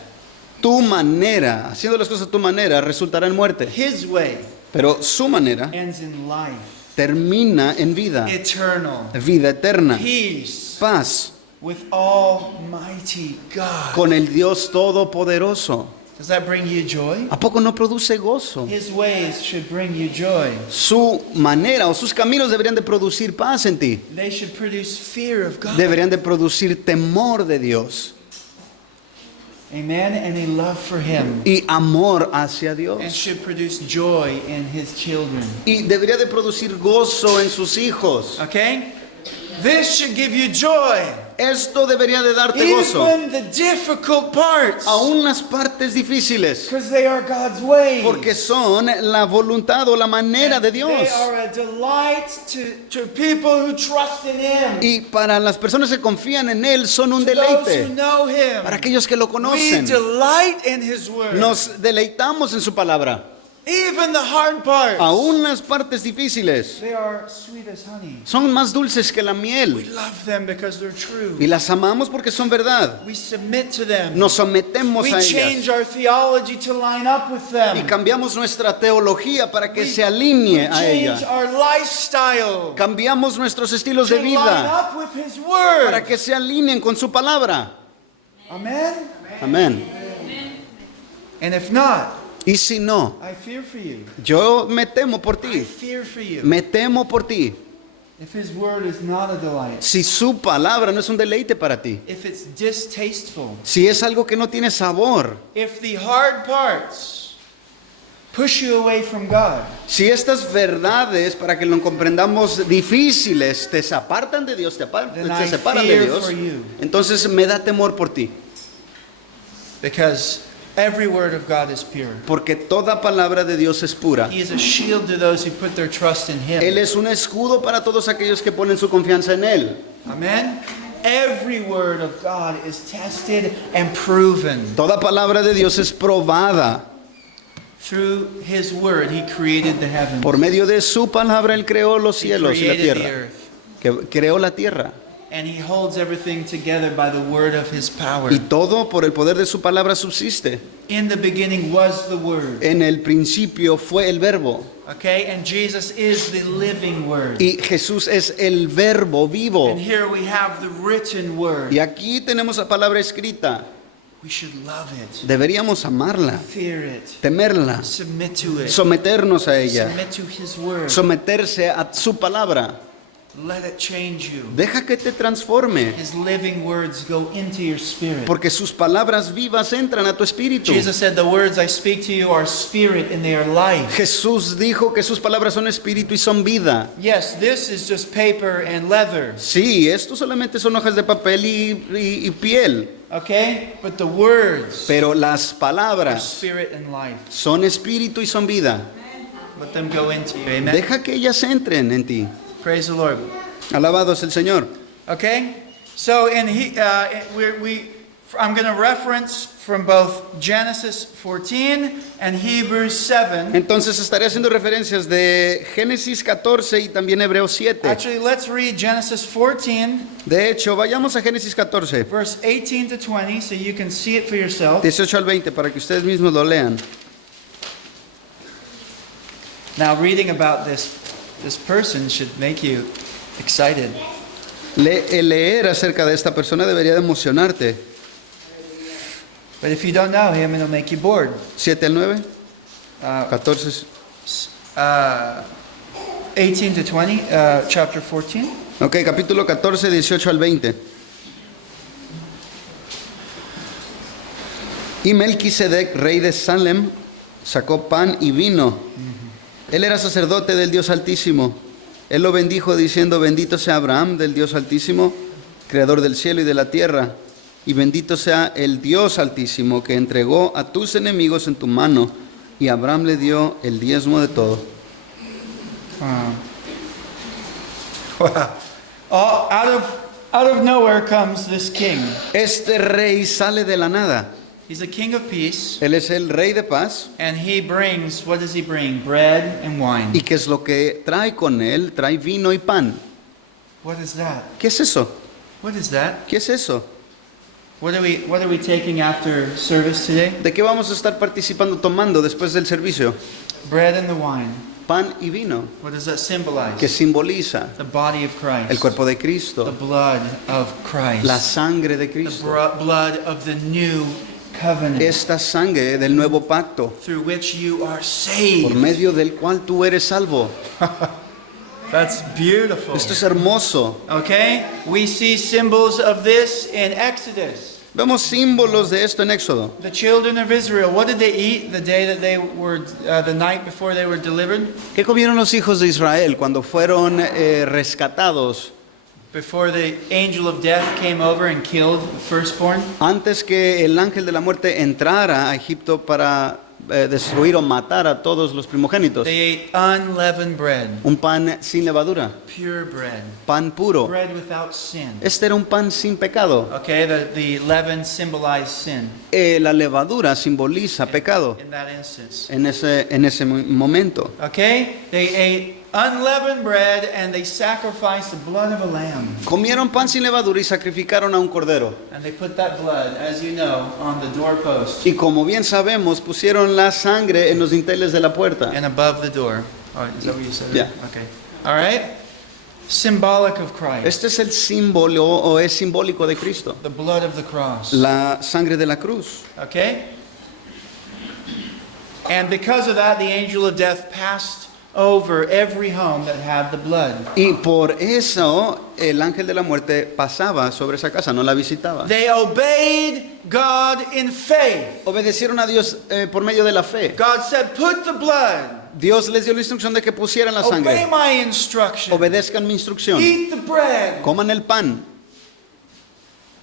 Tu manera, haciendo las cosas a tu manera, resultará en muerte, His way pero su manera ends in life, termina en vida, eternal, vida eterna, peace paz with Almighty God. con el Dios Todopoderoso. Does that bring you joy? ¿A poco no produce gozo? His ways should bring you joy. Su manera o sus caminos deberían de producir paz en ti. They should produce fear of God. Deberían de producir temor de Dios Amen. And a love for Him. y amor hacia And Dios. should produce joy in His children. Y debería de producir gozo en sus hijos. Okay? This should give you joy. Esto debería de darte gozo. Even the difficult parts. Aún las partes difíciles. Because they are God's way. Porque son la voluntad o la manera de Dios. They are a delight to people who trust in Him. Y para las personas que confían en Él son un To those who deleite. know Him. Para aquellos que lo We conocen. delight in His word. Nos deleitamos en su palabra. Even the hard parts. Aún las partes difíciles They are sweet as honey. son más dulces que la We miel. love them because they're true. Y las amamos porque son verdad. We submit to them. Nos sometemos We a change ellas. our theology to line up with Y them. cambiamos nuestra teología para que se alinee a Change ella. our lifestyle Cambiamos nuestros estilos to de line vida up with His para word. que se alineen con su palabra. Amen. Amén. And if not, Y si no, I fear for you. yo me temo por I ti. fear for you. Me temo por ti. If His word is not a delight, Si su palabra no es un deleite para ti. if it's distasteful, Si es algo que no tiene sabor. if the hard parts push you away from God, Si estas verdades, para que lo comprendamos, difíciles, te apartan de Dios, Then te I separan de fear Dios, for you. entonces me da temor por ti. because every word of God is pure. Porque toda palabra de Dios es pura. He is a shield to those who put their trust in Him. Él es un escudo para todos aquellos que ponen su confianza en Él. Amen. Every word of God is tested and proven. Toda palabra de Dios es probada. Through His word, He created the heavens. Por medio de su palabra Él creó los He cielos y la created the tierra. earth. Que creó la tierra. And He holds everything together by the word of His power. Y todo por el poder de su palabra subsiste. In the beginning was the word. En el principio fue el verbo. Okay? And Jesus is the living word. Y Jesús es el verbo vivo. And here we have the written word. Y aquí tenemos la palabra escrita. We should love it. Deberíamos amarla, Fear it. temerla, Submit to it. someternos a ella, Submit to His word. someterse a su palabra. Let it change you. Deja que te transforme, His living words go into your spirit. porque sus palabras vivas entran a tu espíritu. Jesus said, the words I speak to you are spirit and they are life. Jesús dijo que sus palabras son espíritu y son vida. Yes, this is just paper and leather. Sí, esto solamente son hojas de papel y piel, Okay? But the words pero las are palabras spirit and life. son espíritu y son vida. Let them go into you. Amen. Deja que ellas entren en ti. Praise the Lord. Alabado es el Señor. Okay? So I'm going to reference from both Genesis 14 and Hebrews 7. Entonces estaré haciendo referencias de Génesis 14 y también Hebreos 7. Actually, let's read Genesis 14, De hecho, vayamos a Génesis 14, verse 18 to 20, so you can see it for yourself. 18 al 20, para que ustedes mismos lo lean. Now, reading about this person should make you excited. El leer acerca de esta persona debería de emocionarte. But if you don't know him, it'll make you bored. 7 al 9, Uh, 14. 18 to 20, chapter 14. Ok, capítulo 14, 18 al 20. Y Melquisedec, rey de Salem, sacó pan y vino. Él era sacerdote del Dios Altísimo. Él lo bendijo diciendo, bendito sea Abraham del Dios Altísimo, creador del cielo y de la tierra. Y bendito sea el Dios Altísimo que entregó a tus enemigos en tu mano. Y Abraham le dio el diezmo de todo. Wow. Out of nowhere comes this king. Este rey sale de la nada. He's a king of peace, Él es el rey de paz. and he brings, what does he bring? Bread and wine. ¿Y qué es lo que trae con él? Trae vino y pan. What is that? ¿Qué es eso? What is that? ¿Qué es eso? What are we taking after service today? ¿De qué vamos a estar participando, tomando después del servicio? Bread and the wine. Pan y vino. What does that symbolize? Que simboliza The body of Christ. el cuerpo de The Cristo, blood of Christ. la sangre de The Cristo, blood of the new covenant, esta sangre del nuevo pacto, through which you are por saved. medio del cual tú eres salvo. That's beautiful. Esto es hermoso. Okay? We see symbols of this in Exodus. Vemos símbolos de esto en Éxodo. The children of Israel, what did they eat the day that they were, the night before they were delivered? ¿Qué comieron los hijos de Israel cuando fueron rescatados before the angel of death came over and killed the firstborn, Antes que el ángel de la muerte entrara a Egipto para destruir o matar a todos los primogénitos, they ate unleavened bread, un pan sin levadura, pure bread, pan puro. bread without sin. Este era un pan sin pecado. Okay, the leaven symbolized sin La levadura simboliza pecado in that instance. en ese momento. Okay, they ate unleavened bread and they sacrificed the blood of a lamb. Comieron pan sin levadura y sacrificaron a un cordero. And they put that blood, as you know, on the doorpost Y como bien sabemos, pusieron la sangre en los dinteles de la puerta. and above the door. Oh, is that what you said? Yeah. Okay. All right. Symbolic of Christ. Este es el símbolo o es simbólico de Cristo. The blood of the cross. La sangre de la cruz. Okay? And because of that, the angel of death passed over every home that had the blood. Y por eso el ángel de la muerte pasaba sobre esa casa, no la visitaba. They obeyed God in faith. Obedecieron a Dios por medio de la fe. God said, put the blood. Dios les dio la instrucción de que pusieran la Obey sangre. my instruction. Obedezcan mi instrucción. Eat the bread. Coman el pan.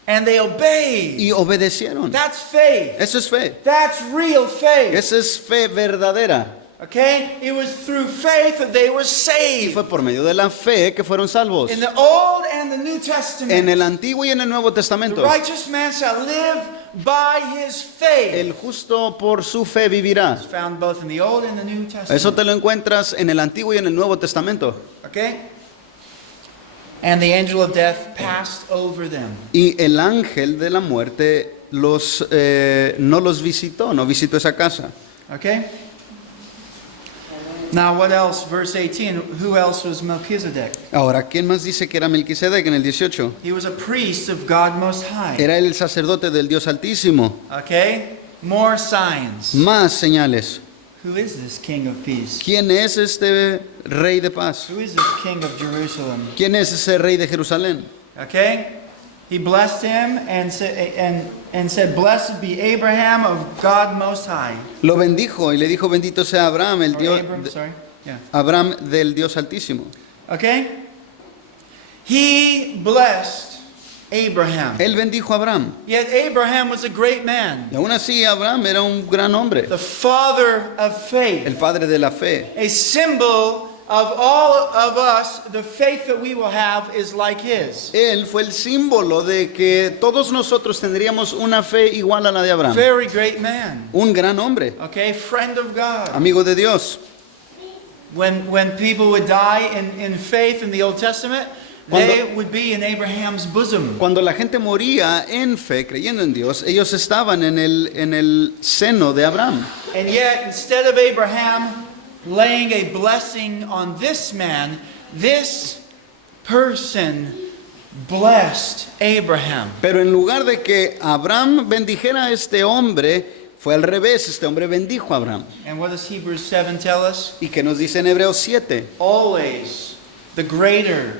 And they obeyed. Y obedecieron. That's faith. Eso es fe. That's real faith. Esa es fe verdadera. Okay? It was through faith that they were Y saved. fue por medio de la fe que fueron salvos. In the Old and the New En Testament, el Antiguo y en el Nuevo the Testamento. righteous man shall live by his faith. El justo por su fe vivirá. It's found both in the Old and the New Eso Testament. te lo encuentras en el Antiguo y en el Nuevo Testamento. Okay? And the angel of death passed over them. Y el ángel de la muerte no los visitó, no visitó esa casa. Okay? Now, what else? Verse 18. Who else was Melchizedek? Ahora, ¿quién más dice que era Melquisedec en el 18? He was a priest of God Most High. Era el sacerdote del Dios Altísimo. Okay? More signs. Más señales. Who is this King of Peace? ¿Quién es este rey de paz? Who is this King of Jerusalem? ¿Quién es ese rey de Jerusalén? Okay? He blessed him and said, Blessed be Abraham of God Most High. Lo bendijo y le dijo, bendito sea Abraham, el Or Dios, Abram, sorry. Yeah. Abraham del Dios Altísimo. Okay? He blessed Abraham. Él bendijo a Abraham. Yet Abraham was a great man, Y aún así Abraham era un gran hombre, the father of faith, el padre de la fe. a symbol of all of us. The faith that we will have is like his. Él fue el símbolo de que todos nosotros tendríamos una fe igual a la de Abraham. Very great man. Un gran hombre, Okay? Friend of God. amigo de Dios. When people would die in faith in the Old Testament, Cuando- they would be in Abraham's bosom. Cuando la gente moría en fe, creyendo en Dios, ellos estaban en el seno de Abraham. And yet, instead of Abraham laying a blessing on this man, this person blessed Abraham. Pero en lugar de que Abraham bendijera a este hombre, fue al revés, este hombre bendijo a Abraham. And what does Hebrews 7 tell us? ¿Y qué nos dice en Hebreos 7? Always the greater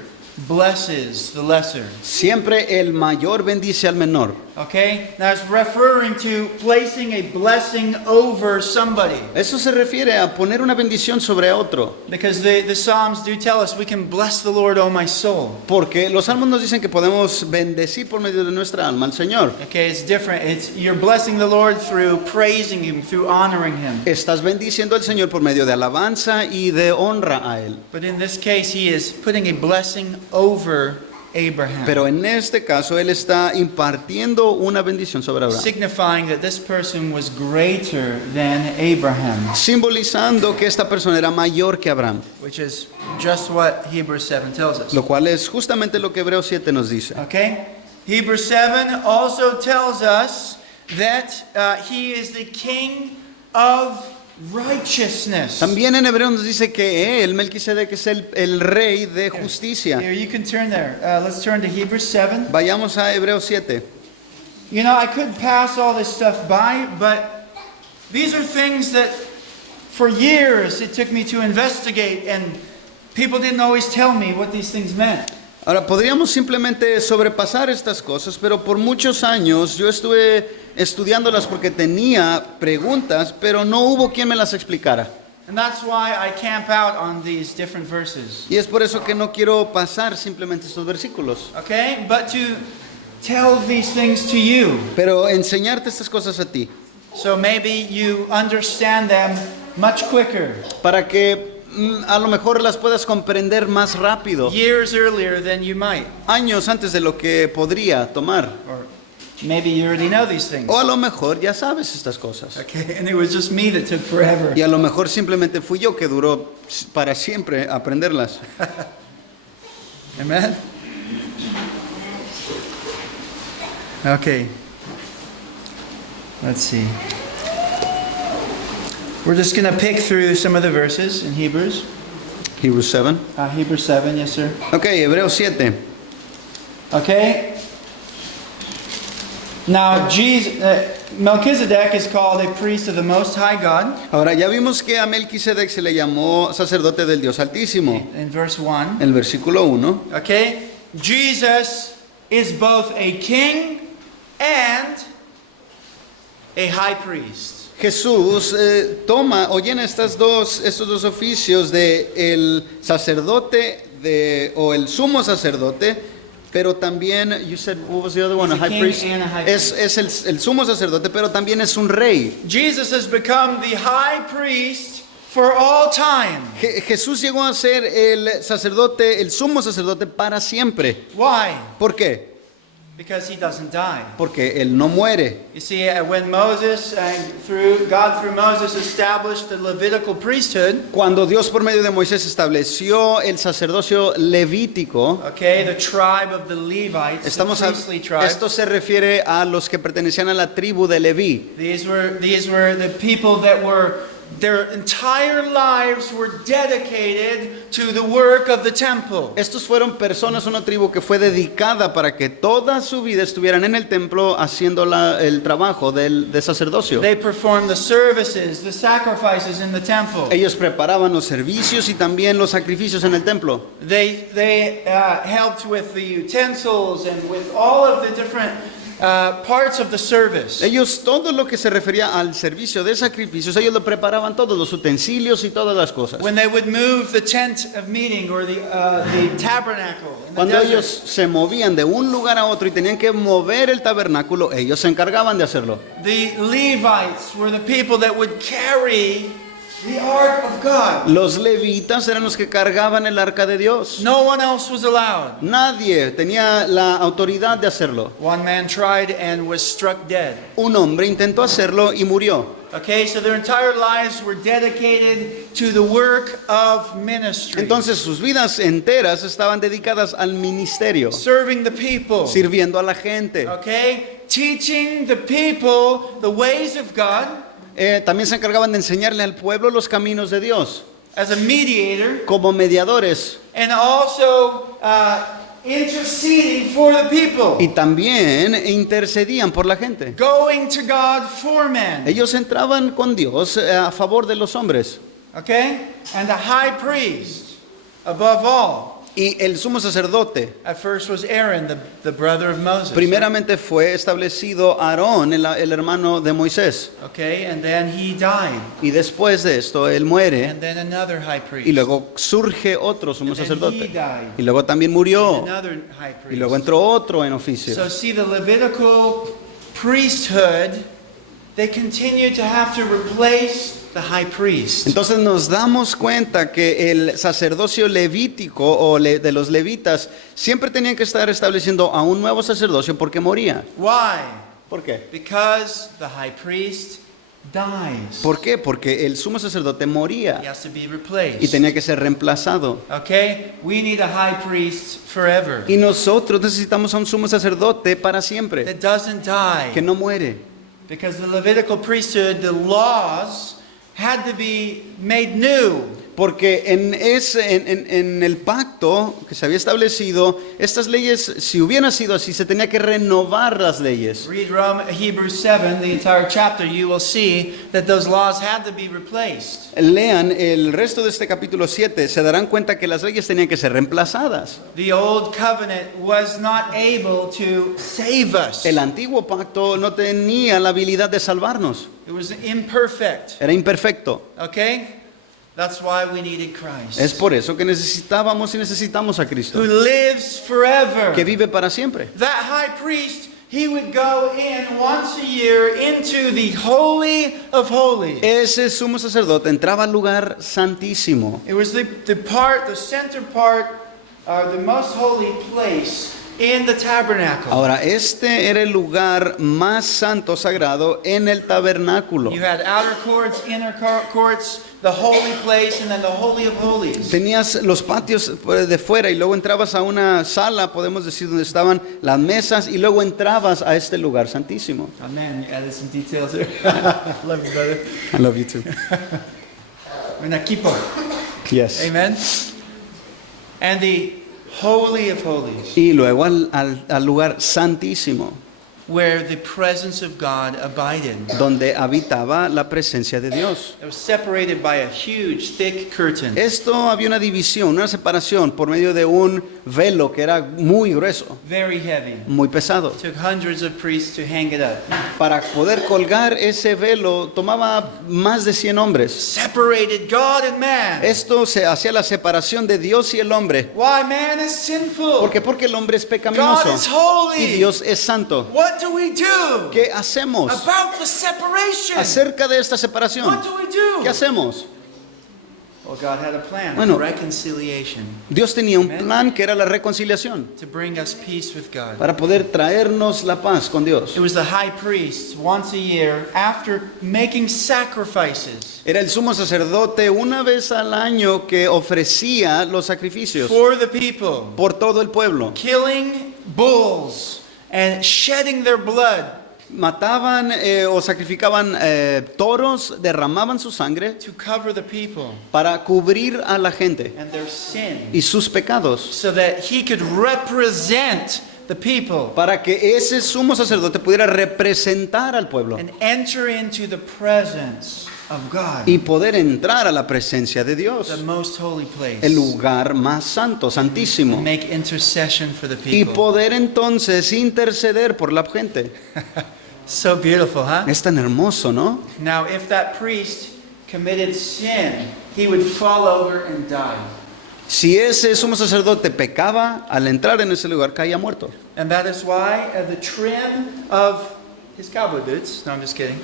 blesses the lesser. Siempre el mayor bendice al menor. Okay? Now it's referring to placing a blessing over somebody. Eso se refiere a poner una bendición sobre otro. Because the Psalms do tell us we can bless the Lord, O my soul. Porque los salmos nos dicen que podemos bendecir por medio de nuestra alma al Señor. Okay, it's different. You're blessing the Lord through praising Him, through honoring Him. Estás bendiciendo al Señor por medio de alabanza y de honra a Él. But in this case, He is putting a blessing over Abraham, Pero en este caso Él está impartiendo una bendición sobre Abraham, signifying that this person was greater than Abraham, simbolizando que esta persona era mayor que Abraham, which is just what Hebrews 7 tells us. lo cual es justamente lo que Hebreos 7 nos dice. Okay? Hebrews 7 also tells us that He is the King of righteousness. También en Hebreos nos dice que Él, Melquisedec, es el rey de justicia. Here, you can turn there. Let's turn to Hebrews 7. Vayamos a Hebreos 7. You know, I could pass all this stuff by, but these are things that for years it took me to investigate, and people didn't always tell me what these things meant. Ahora, podríamos simplemente sobrepasar estas cosas, pero por muchos años yo estuve estudiándolas porque tenía preguntas, pero no hubo quien me las explicara. And that's why I camp out on these different verses. Y es por eso que no quiero pasar simplemente estos versículos, Okay? But to tell these things to you. pero enseñarte estas cosas a ti, So maybe you understand them much quicker, para que a lo mejor las puedas comprender más rápido, years earlier than you might. años antes de lo que podría tomar. Or maybe you already know these things. O a lo mejor ya sabes estas cosas. Okay, and it was just me that took forever. Y a lo mejor simplemente fui yo que duró para siempre aprenderlas. Amen? Okay. Let's see. We're just going to pick through some of the verses in Hebrews. Hebrews 7. Hebrews 7, yes, sir. Ok, Hebreos 7. Okay. Now, Melchizedek is called a priest of the Most High God Ahora, ya vimos que a Melquisedec se le llamó sacerdote del Dios Altísimo. in verse 1. El versículo 1. Okay. Jesus is both a king and a high priest. Jesús toma o llena estos dos oficios de el sacerdote o el sumo sacerdote, pero también, you said, what was the other one? He's a king and a high priest. Es el sumo sacerdote, pero también es un rey. Jesus has become the high priest for all time. Jesús llegó a ser el sacerdote, el sumo sacerdote para siempre. Why? ¿Por qué? Because he doesn't die. Porque él no muere. You see, when Moses, God through Moses established the Levitical priesthood, Cuando Dios por medio de Moisés estableció el sacerdocio levítico, okay, the tribe of the Levites, the priestly tribe, esto se refiere a los que pertenecían a la tribu de Leví. these were the people that their entire lives were dedicated to the work of the temple. Estos fueron personas, una tribu que fue dedicada para que toda su vida estuvieran en el templo haciendo el trabajo de sacerdocio. They performed the services, the sacrifices in the temple. Ellos preparaban los servicios y también los sacrificios en el templo. They helped with the utensils and with all of the different parts of the service. Ellos, todo lo que se refería al servicio de sacrificios, ellos lo preparaban todos, los utensilios y todas las cosas. When they would move the tent of meeting or the tabernacle in the Cuando desert, ellos se movían de un lugar a otro y tenían que mover el tabernáculo, ellos se encargaban de hacerlo. the Levites were the people that would carry the ark of God. Los levitas eran los que cargaban el arca de Dios. No one else was allowed. Nadie tenía la autoridad de hacerlo. One man tried and was struck dead. Un hombre intentó hacerlo y murió. Okay, so their entire lives were dedicated to the work of ministry. Entonces sus vidas enteras estaban dedicadas al ministerio, Serving the people. sirviendo a la gente. Okay, teaching the people the ways of God También se encargaban de enseñarle al pueblo los caminos de Dios as a mediator, como mediadores and also interceding for the people. y también intercedían por la gente. Going to God for men. Ellos entraban con Dios a favor de los hombres. Okay? And the high priest, above all, Y el sumo sacerdote, at first was Aaron, the brother of Moses. primeramente fue establecido Aarón, el hermano de Moisés. Okay, and then he died. Y después de esto, él muere. And then another high priest. Y luego surge otro sumo And then he sacerdote. died. Y luego también murió. Another high Y priest. luego entró otro en oficio. So see, the Levitical priesthood, they continue to have to replace the high priest. Entonces nos damos cuenta que el sacerdocio levítico o de los levitas siempre tenían que estar estableciendo a un nuevo sacerdocio porque moría. Why? ¿Por qué? Because the high priest dies. ¿Por qué? Porque el sumo sacerdote He moría has to be y replaced. tenía que ser reemplazado. Okay? We need a high priest forever Y nosotros necesitamos a un sumo sacerdote para siempre, that doesn't que die. no muere. Because the Levitical priesthood, the laws had to be made new. Porque en el pacto que se había establecido, estas leyes, si hubieran sido así, se tenía que renovar las leyes. Read Hebrews 7, the entire chapter, you will see that those laws had to be replaced. Lean el resto de este capítulo 7, se darán cuenta que las leyes tenían que ser reemplazadas. The old covenant was not able to save us. El antiguo pacto no tenía la habilidad de salvarnos, It was imperfect. era imperfecto. Okay? That's why we needed Christ. Es por eso que necesitábamos y necesitamos a Cristo, Who lives forever. que vive para siempre. That high priest, he would go in once a year into the Holy of Holies. Ese sumo sacerdote entraba al lugar santísimo. It was the center part, the most holy place in the tabernacle. Ahora, este era el lugar más santo, sagrado, en el tabernáculo. You had outer courts, inner courts, the holy place, and then the Holy of Holies. Tenías los patios de fuera y luego entrabas a una sala, podemos decir, donde estaban las mesas y luego entrabas a este lugar santísimo. Oh man, you added some details there. Love you, brother. I love you too. Un equipo. Yes. Amen. And the Holy of Holies, Y luego al lugar santísimo, where the presence of God abided. donde habitaba la presencia de Dios. It was separated by a huge, thick curtain. Esto había una división, una separación por medio de un velo que era muy grueso, Very heavy. muy pesado. It took hundreds of priests to hang it up. Para poder colgar ese velo tomaba más de 100 hombres. Separated God and man. Esto se hacía la separación de Dios y el hombre. Why man is sinful? ¿Por qué? Porque el hombre es God pecaminoso is holy. y Dios es santo. What do we do ¿Qué hacemos about the separation? acerca de esta separación? What do we do? ¿Qué hacemos? Well, God had a plan Bueno, of reconciliation Dios tenía un plan que era la reconciliación to bring us peace with God. para poder traernos la paz con Dios. It was the high priest once a year after making sacrifices Era el sumo sacerdote una vez al año que ofrecía los sacrificios for the people, por todo el pueblo. killing bulls and shedding their blood Mataban o sacrificaban toros, derramaban su sangre to cover the people para cubrir a la gente and their sin, y sus pecados, so that he could represent the people para que ese sumo sacerdote pudiera representar al pueblo and enter into the presence of God, y poder entrar a la presencia de Dios, the most holy place, el lugar más santo, santísimo, make intercession for the y people. poder entonces interceder por la gente. So beautiful, huh? Es tan hermoso, ¿no? Now, if that priest committed sin, he would fall over and die. Si ese sumo sacerdote pecaba, al entrar en ese lugar caía muerto. And that is why the trim of his cowboy boots, no, I'm just kidding,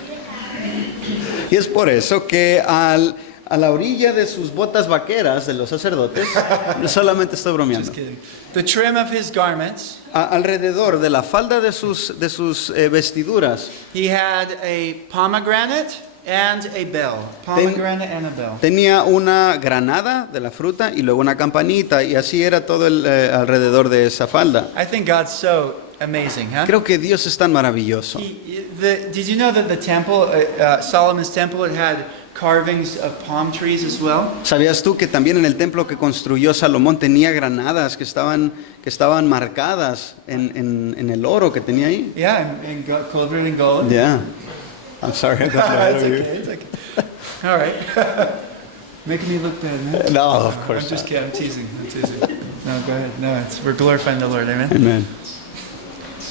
Y es por eso que a la orilla de sus botas vaqueras de los sacerdotes, solamente estoy bromeando, just kidding, the trim of his garments, alrededor de la falda de sus vestiduras, he had a pomegranate and a bell. Pomegranate and a bell. tenía una granada de la fruta y luego una campanita, y así era todo alrededor de esa falda. I think God's so amazing, huh? Creo que Dios es tan maravilloso. Did you know that the temple, Solomon's temple, it had carvings of palm trees as well? ¿Sabías tú que también en el templo que construyó Salomón tenía granadas que estaban marcadas en el oro que tenía ahí? Yeah, and covered in gold. Yeah. I'm sorry. I got that It's over okay, it's okay. All right. Making me look bad, man. you. No, of I'm course just not. kidding. I'm teasing. No, go ahead. No, we're glorifying the Lord. Amen. Amen.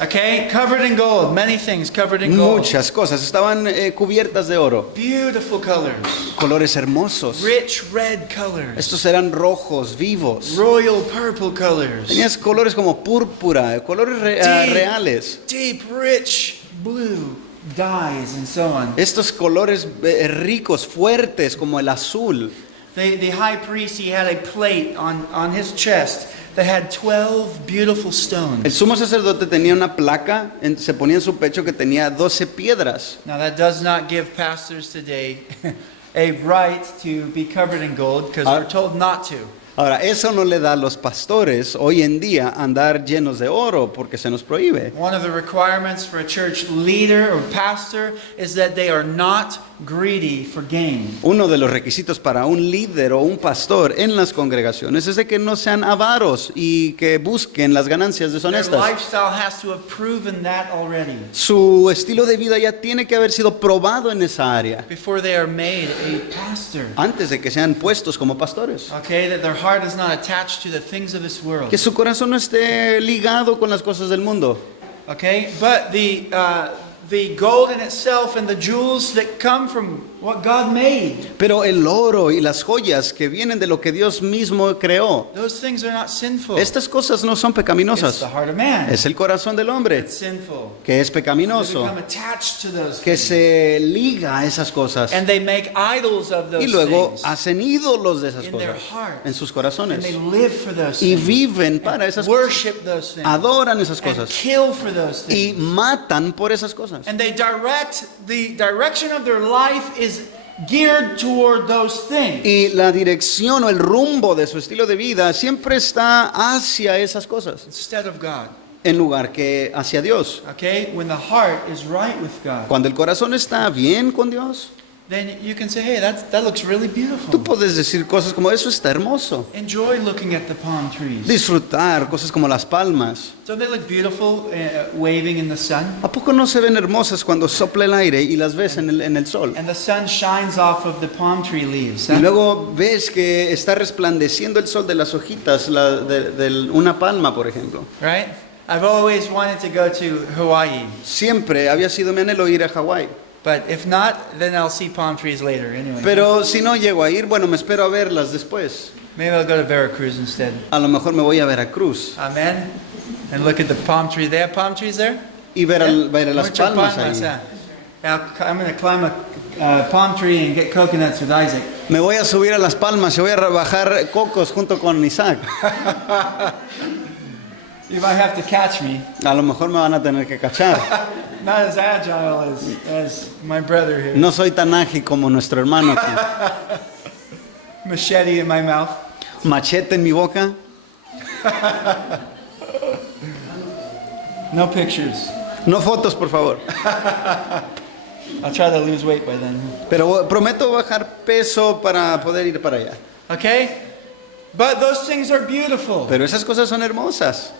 Okay, covered in gold. Many things covered in gold. Muchas cosas estaban cubiertas de oro, Beautiful colors. colores hermosos. Rich red colors. Estos eran rojos, vivos. Royal purple colors. Tenías colores como púrpura, colores Deep. reales. Deep, rich blue dyes and so on. Estos colores ricos, fuertes, como el azul. The high priest, he had a plate on his chest that had 12 beautiful stones. El sumo sacerdote tenía una placa, se ponía en su pecho que tenía 12 piedras. Now that does not give pastors today a right to be covered in gold because we're told not to. Ahora, eso no le da a los pastores hoy en día andar llenos de oro porque se nos prohíbe. One of the requirements for a church leader or pastor is that they are not greedy for gain. Uno de los requisitos para un líder o un pastor en las congregaciones es de que no sean avaros y que busquen las ganancias Their deshonestas. lifestyle has to have proven that already Su estilo de vida ya tiene que haber sido probado en esa área before they are made a pastor. antes de que sean puestos como pastores. Okay, that their heart is not attached to the things of this world. Que su corazón no esté ligado con las cosas del mundo. Okay, but the gold in itself and the jewels that come from what God made. Pero el oro y las joyas que vienen de lo que Dios mismo creó, Those things are not sinful. estas cosas no son It's pecaminosas. the heart of man. Es el corazón del hombre It's sinful. que es They pecaminoso, become attached to those que things. se liga a esas cosas And they make idols of those y luego things. hacen ídolos de esas In their cosas heart. en sus And corazones they live for those y things. viven para esas cosas, Worship those things. adoran esas And cosas kill for those y things. matan por esas cosas. And they direct, the direction of their life is geared toward those things. Y la dirección o el rumbo de su estilo de vida siempre está hacia esas cosas, Instead of God. en lugar que hacia Dios. Okay? When the heart is right with God, Cuando el corazón está bien con Dios, then you can say, hey, that looks really tú beautiful. puedes decir cosas como eso está hermoso. Enjoy looking at the palm trees. Disfrutar cosas como las palmas. Don't they look beautiful waving in the sun? ¿A poco no se ven hermosas cuando sopla el aire y las ves en el sol? And the sun shines off of the palm tree leaves. Y Huh? luego ves que está resplandeciendo el sol de las hojitas de una palma, por ejemplo. Right? I've always wanted to go to Hawaii. Siempre había sido mi anhelo ir a Hawái. But if not, then I'll see palm trees later anyway. Pero si no llego a ir, bueno, me espero a verlas después. Maybe I'll go to Veracruz instead. A lo mejor me voy a Veracruz Amen. And look at the palm tree. They have palm trees there? y ver las Muchas palmas palmas, ahí. I'm going to climb a palm tree and get coconuts with Isaac. Me voy a subir a las palmas y voy a bajar cocos junto con Isaac. You might have to catch me. A lo mejor me van a tener que cachar. Not as agile as my brother here. No soy tan ágil como nuestro hermano aquí. Machete in my mouth. Machete en mi boca. No pictures. No fotos, por favor. I'll try to lose weight by then. Pero prometo bajar peso para poder ir para allá. Okay? But those things are beautiful. Pero esas cosas son hermosas.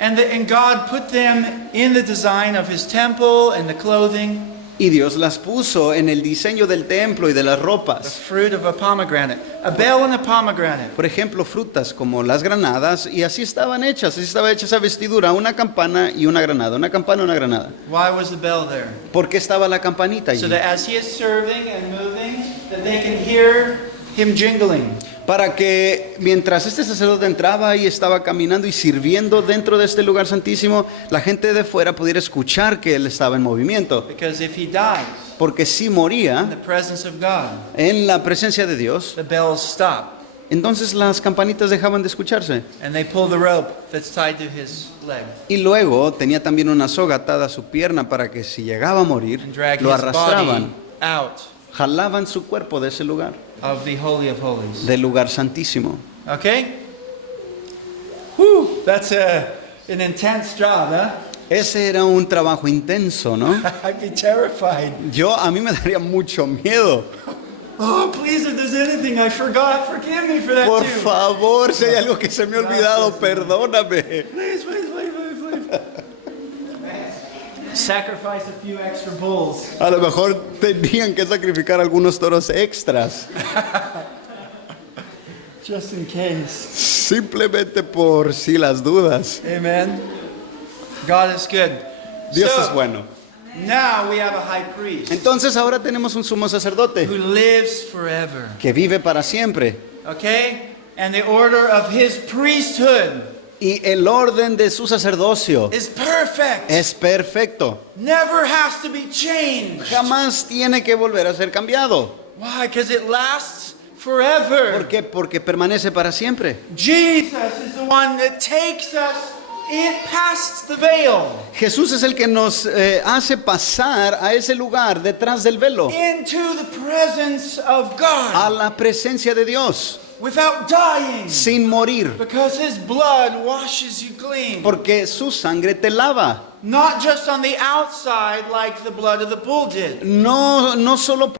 And God put them in the design of His temple and the clothing, Y Dios las puso en el diseño del templo y de las the ropas. fruit of a pomegranate. A bell and a pomegranate. Por ejemplo, frutas como las granadas, y así estaban hechas, así estaba hecha esa vestidura, una campana y una granada, una campana y una granada. Why was the bell there? ¿Por qué estaba la campanita allí? So that as He is serving and moving, that they can hear Him jingling. Para que mientras este sacerdote entraba y estaba caminando y sirviendo dentro de este lugar santísimo, la gente de fuera pudiera escuchar que él estaba en movimiento. Because if He dies Porque si in moría the presence of God, en la presencia de Dios, the bells stop. entonces las campanitas dejaban de escucharse. And they pull the rope that's tied to his leg Y luego tenía también una soga atada a su pierna para que si llegaba a morir, and drag lo his body arrastraban, out jalaban su cuerpo de ese lugar, of the Holy of Holies. del lugar santísimo. Okay? Whew, that's an intense job, huh? Ese era un trabajo intenso, ¿no? I'd be terrified. A mí me daría mucho miedo. Oh, please, if there's anything I forgot, forgive me for that Por too. favor, si hay algo que se me ha olvidado, perdóname. Please. Sacrifice a few extra bulls. A lo mejor tenían que sacrificar algunos toros extras, Just in case. simplemente por si las dudas. Amen. God is good. Dios So, es bueno. now we have a high priest Entonces ahora tenemos un sumo sacerdote who lives forever. que vive para siempre. Okay? And the order of his priesthood Y el orden de su sacerdocio is perfect. es perfecto. Never has to be changed. Jamás tiene que volver a ser cambiado. Why? Because it lasts forever. ¿Por qué? Porque permanece para siempre. Jesus is the one that takes us past the veil Jesús es el que nos hace pasar a ese lugar detrás del velo, into the presence of a God la presencia de Dios, without dying. sin morir, Because his blood washes you clean. porque su sangre te lava. Not just on the outside like the blood of the bull did. No solo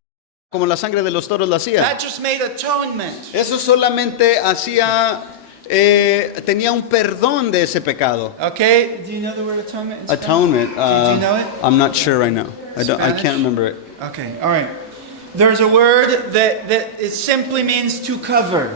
como la sangre de los toros lo hacía. That just made atonement. Eso solamente tenía un perdón de ese pecado. Okay, do you know the word atonement? in Spanish? Atonement. Do you know it? I'm not sure right now. I Spanish? can't remember it. Okay, all right. There's a word that it simply means to cover.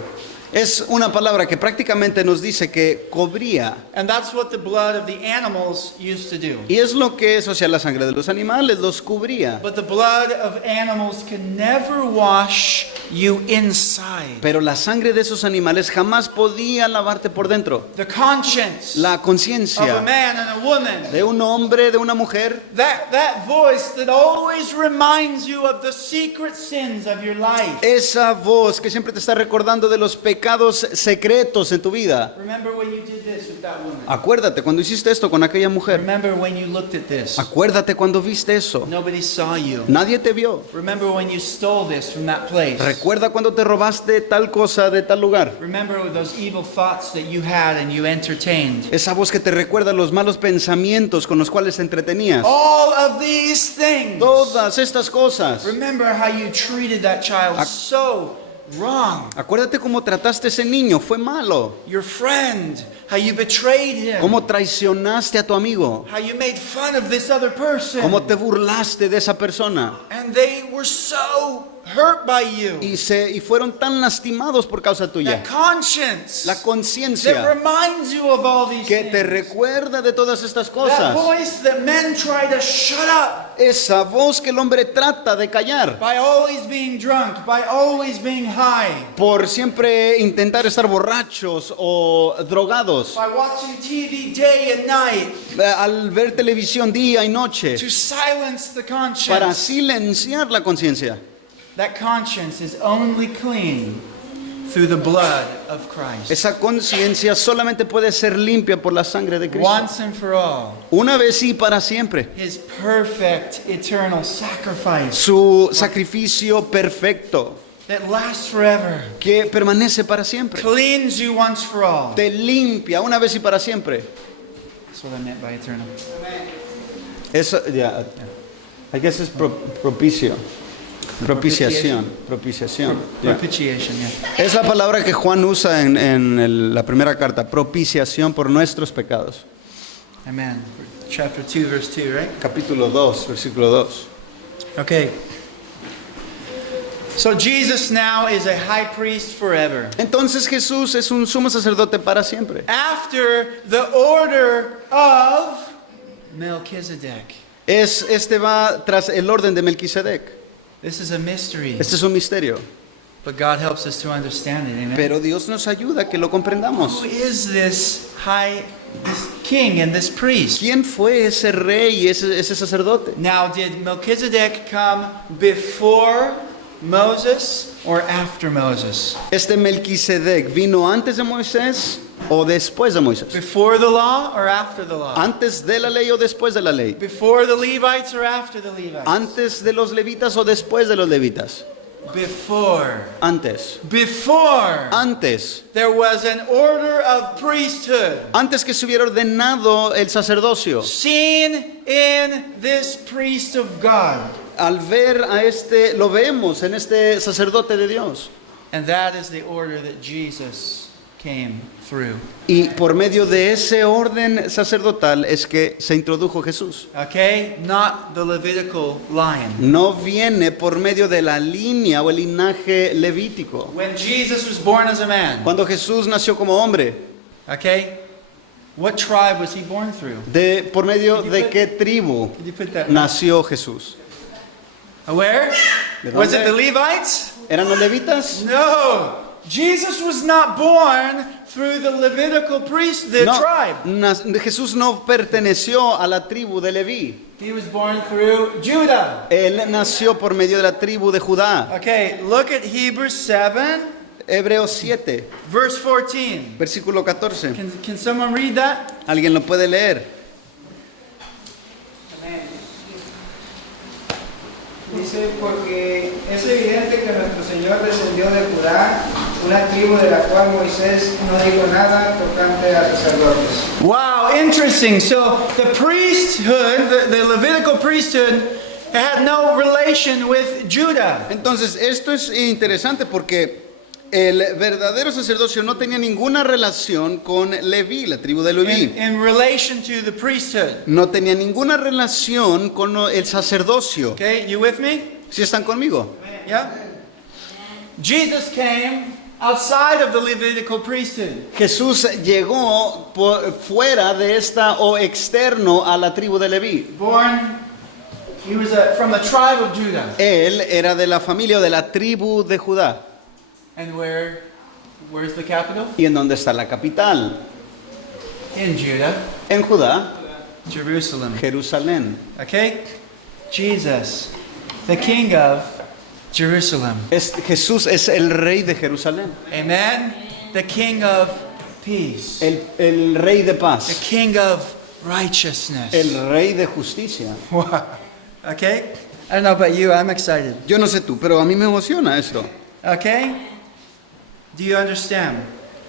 Es una palabra que prácticamente nos dice que cubría. And that's what the blood of the animals used to do. Y es lo que es, o sea, la sangre de los animales los cubría. But the blood of animals can never wash you inside. Pero la sangre de esos animales jamás podía lavarte por dentro. The conscience La of a conciencia man and a woman. de un hombre, de una mujer, That voice that always reminds you of the secret sins of your life. esa voz que siempre te está recordando de los pecados secretos en tu vida. Remember when you did this with that woman. Acuérdate cuando hiciste esto con aquella mujer. Remember when you looked at this. Acuérdate cuando viste eso. Nobody saw you. Nadie te vio. Remember when you stole this from that place. Recuerda cuando te robaste tal cosa de tal lugar. Remember those evil thoughts that you had and you entertained. Esa voz que te recuerda los malos pensamientos con los cuales te entretenías. All of these things. Todas estas cosas. Remember how you treated that child so wrong. Acuérdate cómo trataste a ese niño, fue malo. Your friend, how you betrayed him. Cómo traicionaste a tu amigo. How you made fun of this other person. Cómo te burlaste de esa persona. And they were so hurt by you. Y fueron tan lastimados por causa tuya. That conscience La that conciencia reminds you of all these que te things. recuerda de todas estas That cosas. voice that men try to shut up Esa voz que el hombre trata de callar. by always being drunk, by always being high, Por siempre intentar estar borrachos o drogados. by watching TV day and night Al ver televisión día y noche. to silence the Para conscience. silenciar la conciencia. That conscience is only clean through the blood of Christ. Esa conciencia solamente puede ser limpia por la sangre de Cristo. Once and for all. Una vez y para siempre. His perfect eternal sacrifice Su sacrificio perfecto that lasts forever que permanece para siempre. cleans you once for all. Te limpia una vez y para siempre. That's what I meant by eternal. Eso, ya, I guess es propicio. Propiciación. Ya. Propitiation, yeah. Es la palabra que Juan usa en la primera carta. Propiciación por nuestros pecados. Amen. Chapter 2, verse 2, right? Capítulo 2, versículo 2. Okay. So Jesus now is a high priest forever. Entonces Jesús es un sumo sacerdote para siempre. After the order of Melchizedek. Este va tras el orden de Melquisedec. This is a mystery, Este es un misterio. but God helps us to understand it. Amen. Pero Dios nos ayuda a que lo comprendamos. Who is this king and this priest? ¿Quién fue ese rey y ese sacerdote? Now, did Melchizedek come before Moses or after Moses? Este Melquisedec vino antes de Moisés o después de Moisés. Before the law or after the law? Antes de la ley o después de la ley. Before the Levites or after the Levites? Antes de los levitas o después de los levitas. Before. Antes. Before. Antes. There was an order of priesthood Antes que se hubiera ordenado el sacerdocio. seen in this priest of God. Al ver a este, lo vemos en este sacerdote de Dios. And that is the order that Jesus came through. Y por medio de ese orden sacerdotal es que se introdujo Jesús. Okay? Not the Levitical line. No viene por medio de la línea o el linaje levítico. When Jesus was born as a man, Cuando Jesús nació como hombre, okay? What tribe was he born through? ¿por medio de qué tribu Could you put that? nació Jesús? Where? ¿De Was it dónde? the Levites? ¿Eran los levitas? No. Jesus was not born through the Levitical the No, tribe. Jesús no perteneció a la tribu de Leví. He was born through Judah. Él nació por medio de la tribu de Judá. Okay, look at Hebrews 7, Hebreos 7, verse 14. versículo 14. Can someone read that? ¿Alguien lo puede leer? Dice, porque es evidente que nuestro Señor descendió de Judá, una tribu de la cual Moisés no dijo nada tocante a sacerdotes. Wow, interesting. So the priesthood, the Levitical priesthood, had no relation with Judah. Entonces, esto es interesante porque el verdadero sacerdocio no tenía ninguna relación con Leví, la tribu de Leví. In relation to the priesthood. No tenía ninguna relación con el sacerdocio. Okay, you with me? ¿Sí están conmigo? Yeah? Jesus came outside of the Levitical priesthood. Jesús llegó fuera de esta o externo a la tribu de Leví. He was from the tribe of Judah. Él era de la familia o de la tribu de Judá. And where's the capital? ¿Y en dónde está la capital? In Judah, En Judá, Jerusalem. Jerusalén. Okay? Jesus, the king of Jerusalem. Jesús es el rey de Jerusalén, Amen? The king of peace. el rey de The paz, king of righteousness. el rey de justicia. Wow. Okay? I don't know about you, I'm excited. Yo no sé tú, pero a mí me emociona esto. Okay? Do you understand?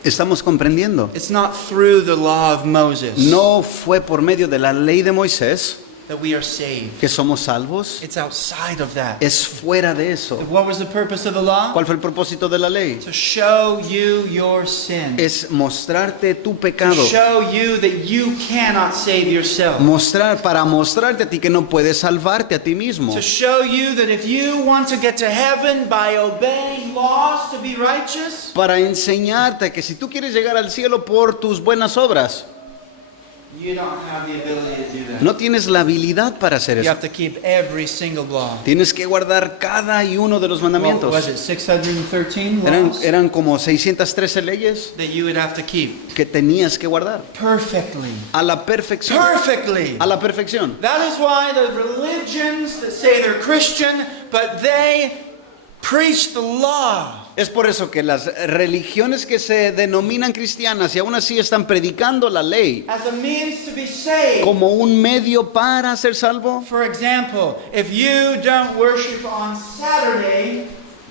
Estamos comprendiendo. It's not through the law of Moses No fue por medio de la ley de Moisés that we are saved. que somos salvos, It's outside of that. es fuera de eso. What was the purpose of the law? ¿Cuál fue el propósito de la ley? To show you your sin. Es mostrarte tu To pecado. show you that you cannot save yourself. Para mostrarte a ti que no puedes salvarte a ti mismo. To show you that if you want to get to heaven by obeying laws to be righteous, Para enseñarte que si tú quieres llegar al cielo por tus buenas obras, you don't have the ability to do that. no tienes la habilidad para hacer You eso. have to keep every single law. Tienes que guardar cada y uno de los What mandamientos. was it, 613 laws Eran como 613 leyes that you would have to keep que tenías que guardar. perfectly. A la perfección. Perfectly. A la perfección. That is why the religions that say they're Christian, but they preach the law. Es por eso que las religiones que se denominan cristianas y aún así están predicando la ley As a means to be saved. como un medio para ser salvo. For example, if you don't worship on Saturday,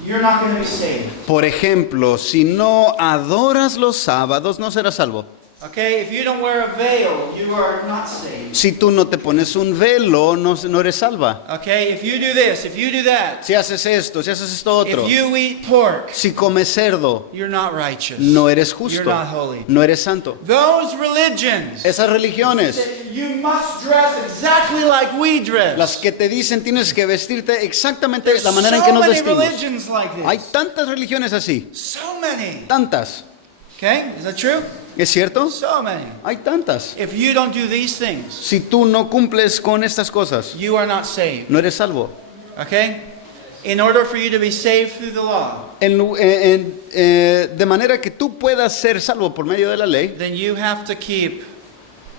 you're not going to be saved. Por ejemplo, si no adoras los sábados, no serás salvo. Okay? If you don't wear a veil, you are not saved. Si tú no te pones un velo, no eres salva. Okay? If you do this, if you do that, Si haces esto, si haces esto otro, if you eat pork, si comes cerdo, you're not righteous. no eres You're justo, not holy. no eres santo. Those religions, Esas religiones, you must dress exactly like we dress. las que te dicen tienes que vestirte exactamente There's la manera en que so nos many vestimos. religions like this. Hay tantas religiones así, So many. tantas. Okay? Is that true? ¿Es cierto? So many. Hay tantas. If you don't do these things, Si tú no cumples con estas cosas, you are not saved. no eres salvo. Okay? In order for you to be saved through the law, De manera que tú puedas ser salvo por medio de la ley, then you have to keep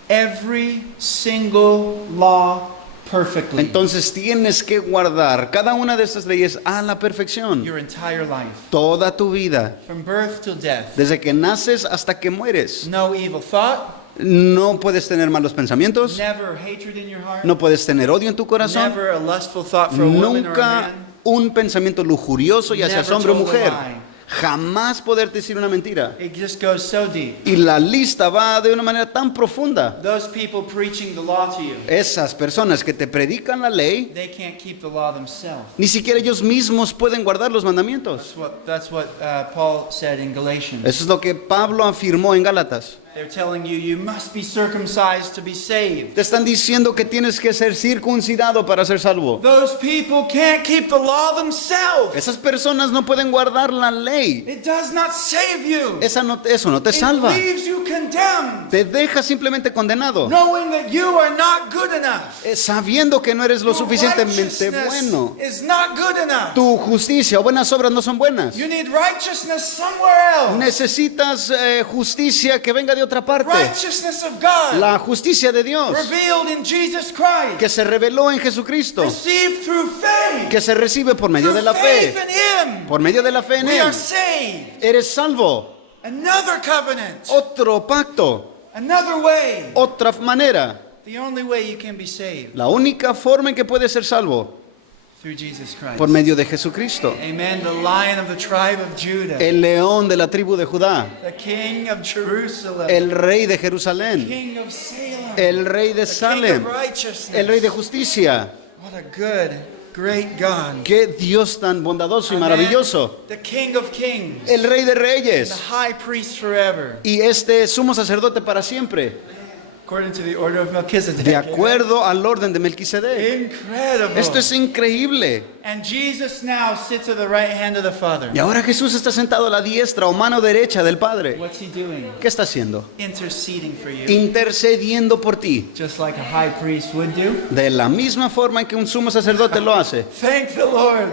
every single law perfectly. entonces tienes que guardar cada una de estas leyes a la perfección. Your entire life. Toda tu vida, From birth till death. desde que naces hasta que mueres. No evil thought. No puedes tener malos pensamientos, Never hatred in your heart. no puedes tener odio en tu corazón, Never a lustful thought for a woman or a nunca man. un pensamiento lujurioso, ya Never seas hombre o told a mujer. lie. Jamás poder decir una mentira. It just goes so deep. Y la lista va de una manera tan profunda. Those people preaching the law to you, Esas personas que te predican la ley, they can't keep the law themselves. ni siquiera ellos mismos pueden guardar los mandamientos. That's what Paul said in Galatians. Eso es lo que Pablo afirmó en Gálatas. They're telling you you must be circumcised to be saved. Te están diciendo que tienes que ser circuncidado para ser salvo. Those people can't keep the law themselves. Esas personas no pueden guardar la ley. It does not save you. Eso no te It salva. leaves you condemned, Te deja simplemente condenado. knowing that you are not good enough. Sabiendo que no eres lo Your suficientemente righteousness bueno. is not good enough. Tu justicia o buenas obras no son buenas. You need righteousness somewhere else. Necesitas justicia que venga de otra parte. Righteousness of God, La justicia de Dios revealed in Jesus Christ, que se reveló en Jesucristo, received through faith. que se recibe por medio de la Through faith fe. in Him, Por medio de la fe en we Él. are saved. Eres salvo. Another covenant, Otro pacto. another way. Otra manera. The only way you can be saved, La única forma en que puedes ser salvo. through Jesus Christ. Por medio de Jesucristo. Amen. The Lion of the tribe of Judah, El león de la tribu de Judá. the King of Jerusalem, El rey de Jerusalén. King of Salem, El rey de the King Salem. of righteousness. El rey de justicia. What a good, great God. Qué Dios tan bondadoso y Amen. maravilloso. The King of Kings, El rey de the reyes. High Priest forever. Y este sumo sacerdote para siempre. According to the order of Melchizedek. de acuerdo al orden de Melquisedec. Incredible. Esto es increíble. And Jesus now sits at the right hand of the Father. Y ahora Jesús está sentado a la diestra o mano derecha del Padre. What's he doing? ¿Qué está haciendo? Interceding for you. Intercediendo por ti. Just like a high priest would do. De la misma forma en que un sumo sacerdote lo hace. Thank the Lord.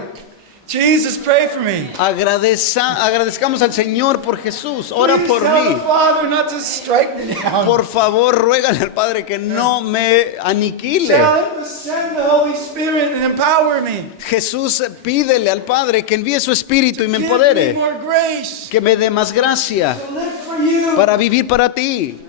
Jesus, pray for me. Agradezcamos al Señor por Jesús. Ora Please por tell the mí. Father not to strike me down. Por favor, ruégale al Padre que no me aniquile. Tell him to send the Holy Spirit and empower me. Jesús, pídele al Padre que envíe su Espíritu y me Give me empodere. more grace Que me dé más gracia to live for you. para vivir para ti.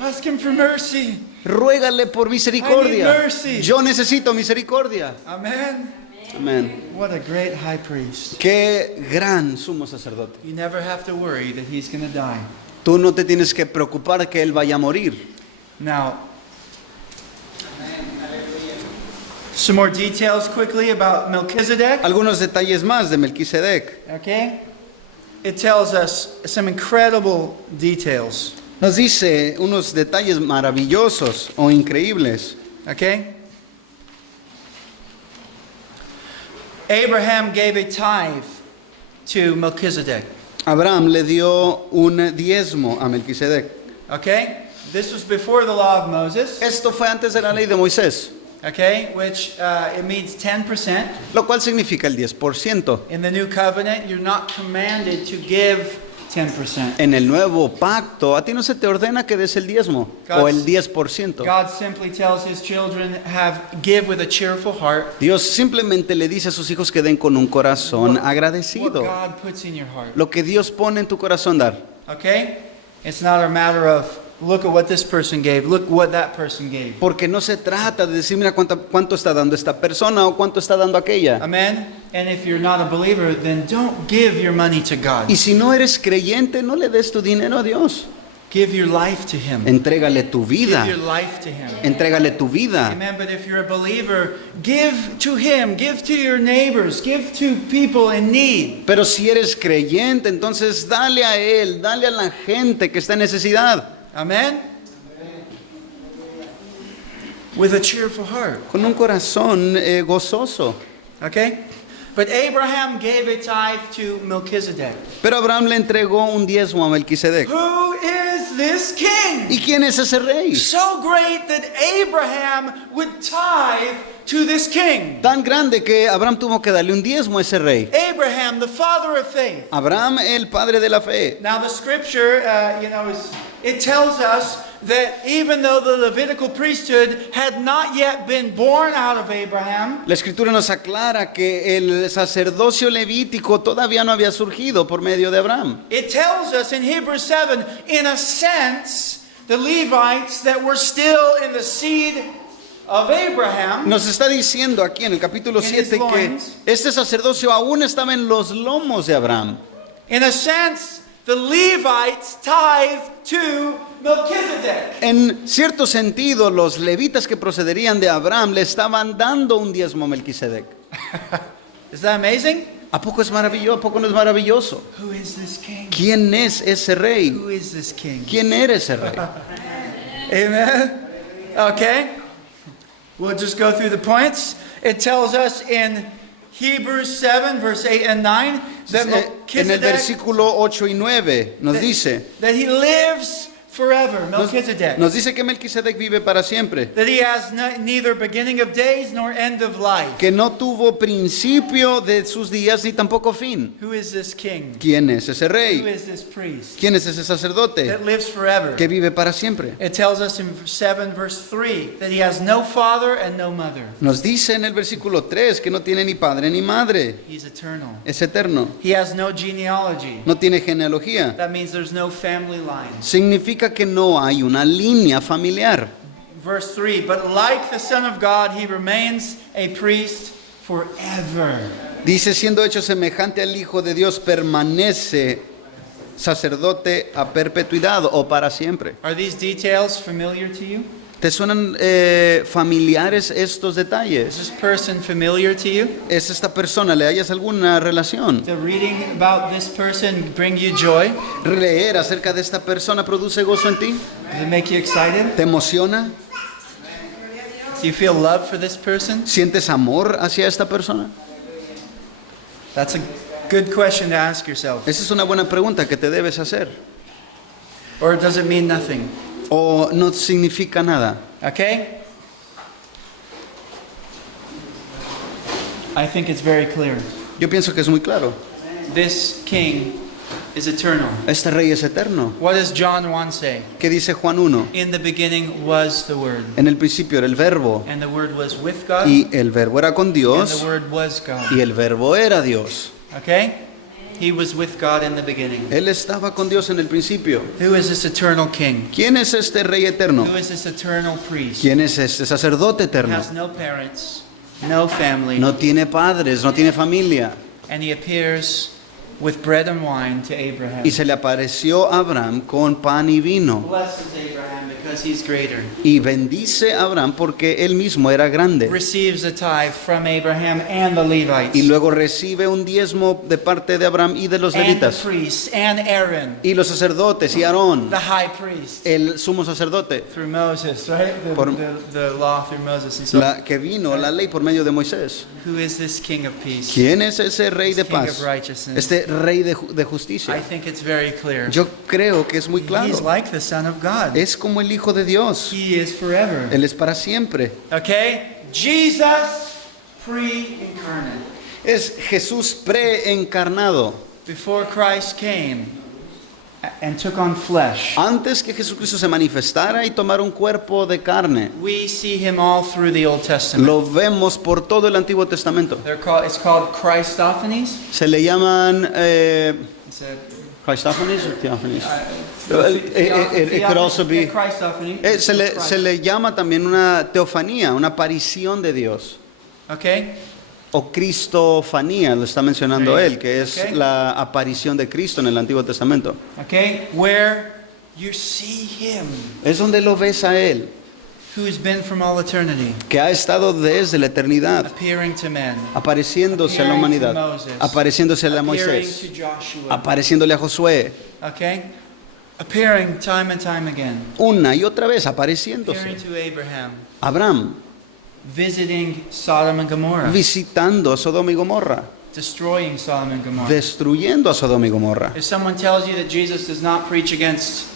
Ask him for mercy. Ruégale por misericordia. I need mercy. Yo necesito misericordia. Amen. Amén. What a great high priest. Qué gran sumo sacerdote. You never have to worry that he's going to die. Tú no te tienes que preocupar que Él vaya a morir. Now, some more details quickly about Melchizedek. Algunos detalles más de Melquisedec. Okay? It tells us some incredible details. Nos dice unos detalles maravillosos o increíbles. Okay? Abraham gave a tithe to Melchizedek. Abraham le dio un diezmo a Melquisedec. Okay? This was before the law of Moses. Esto fue antes de la ley de Moisés, Okay? Which it means 10%. lo cual significa el 10%. In the new covenant, you're not commanded to give 10%. En el nuevo pacto, a ti no se te ordena que des el diezmo o el 10%. God simply tells his children, give with a cheerful heart Dios simplemente le dice a sus hijos que den con un corazón what agradecido. God puts in your heart. Lo que Dios pone en tu corazón dar. Okay? It's not a matter of, look at what this person gave, look what that person gave. Porque no se trata de decir, mira cuánto está dando esta persona o cuánto está dando aquella. Amen? And if you're not a believer, then don't give your money to God. Y si no eres creyente, no le des tu dinero a Dios. Give your life to him. Entrégale tu Give vida. your life to him. Entrégale tu vida. Amen. But if you're a believer, give to him, give to your neighbors, give to people in need. Pero si eres creyente, entonces dale a Él, dale a la gente que está en necesidad. Amen? With a cheerful heart. Con un corazón gozoso. Okay? But Abraham gave a tithe to Melchizedek. Pero Abraham le entregó un diezmo a Melquisedec. Who is this king? ¿Y quién es ese rey? So great that Abraham would tithe to this king. Tan grande que Abraham tuvo que darle un diezmo a ese rey. Abraham, the father of faith. Abraham, el padre de la fe. Now the scripture, it tells us that even though the Levitical priesthood had not yet been born out of Abraham, La escritura nos aclara que el sacerdocio levítico todavía no había surgido por medio de Abraham. it tells us in Hebrews 7, in a sense, the Levites that were still in the seed of Abraham, Nos está diciendo aquí en el capítulo In his 7 que loins. este sacerdocio aún estaba en los lomos de Abraham. in a sense, the Levites tithe to Melchizedek. En cierto sentido, los levitas que procederían de Abraham le estaban dando un diezmo a Melquisedec. Is that amazing? ¿A poco es maravilloso? ¿A poco no es maravilloso? Who is this king? ¿Quién es ese rey? Who is this king? ¿Quién era ese rey? Amen. Okay. We'll just go through the points. It tells us in Hebrews 7, verse 8 and 9, that En el Melchizedek, versículo 8 y 9 nos dice, that he lives forever, Melchizedek. nos dice que Melquisedec vive para siempre, That he has neither beginning of days nor end of life. que no tuvo principio de sus días ni tampoco fin. Who is this king? ¿Quién es ese Who rey? is this priest? ¿Quién es ese sacerdote That lives forever. que vive para siempre? It tells us in 7 verse 3 that he has no father and no mother. Nos dice en el versículo 3 que no tiene ni padre ni madre, He's eternal. es eterno, He has no genealogy. no tiene genealogía. That means there's no family line. Significa que no hay una línea familiar. Verse 3, but like the Son of God, he remains a priest forever. Dice, siendo hecho semejante al Hijo de Dios, permanece sacerdote a perpetuidad o para siempre. Are these details familiar to you? ¿Te suenan familiares estos Is detalles? this person familiar to you? ¿Es esta persona? ¿Le hayas alguna relación? Does reading about this person bring you joy? ¿Leer acerca de esta persona produce gozo en ti? Does it make you excited? ¿Te emociona? Do you feel love for this person? ¿Sientes amor hacia esta persona? That's a good question to ask yourself. Esa es una buena pregunta que te debes hacer. Or does it mean nothing? ¿O no significa nada? Okay? I think it's very clear. Yo pienso que es muy claro. This king is eternal. Este rey es eterno. What does John 1 say? ¿Qué dice Juan 1? In the beginning was the Word, En el principio era el verbo, and the Word was with God, y el verbo era con and the Dios, Word was God. y el verbo era Dios. Okay? He was with God in the beginning. Él estaba con Dios en el principio. Who is this eternal king? ¿Quién es este rey eterno? Who is this eternal priest? ¿Quién es este sacerdote He eterno? has no parents, no family, No tiene padres, no tiene familia. and he appears with bread and wine to Abraham. Y se le apareció a Abraham con pan y vino. Blesses Abraham because he's greater. Y bendice a Abraham porque él mismo era grande. Receives a tithe from Abraham and the Levites, Y luego recibe un diezmo de parte de Abraham y de los and the levitas. priests, and Aaron, Y los sacerdotes y Aarón, the high priest, el sumo sacerdote, through Moses, right? Por- The law through Moses. And so, que vino la ley por medio de Moisés. who is this king of peace? ¿Quién es ese rey de This king paz? of righteousness. Este rey de I justicia. think it's very clear. Yo creo que es muy He's claro. like the Son of God. Es como el Hijo de Dios. He is forever. Él es para siempre. Okay? Jesus pre-incarnate. Es Jesús preencarnado. Before Christ came and took on flesh, Antes que Jesucristo se manifestara y tomara un cuerpo de carne. we see him all through the Old Testament. Lo vemos por todo el Antiguo Testamento. It's called Christophanies. Se le llaman It's a, Christophanies or Theophanies. Theophany- It could also be. yeah, Christophany. Se le llama también una teofanía, una aparición de Dios. Okay? O cristofanía, lo está mencionando Okay. él, que es Okay. la aparición de Cristo en el Antiguo Testamento. Okay? Where you see him, Es donde lo ves a él, who's been from all eternity, que ha estado desde la eternidad, appearing to men, apareciéndose a la appearing to humanidad, Moses, apareciéndose a appearing Moisés, to Joshua. apareciéndole a Josué, Okay? Appearing time and time again. una y otra vez Appearing apareciéndose. to Abraham. Abraham, Visiting Sodom and Gomorrah. visitando a Sodoma y Gomorra, Destroying Sodom and Gomorrah. destruyendo a Sodoma y Gomorra. If someone tells you that Jesus does not preach against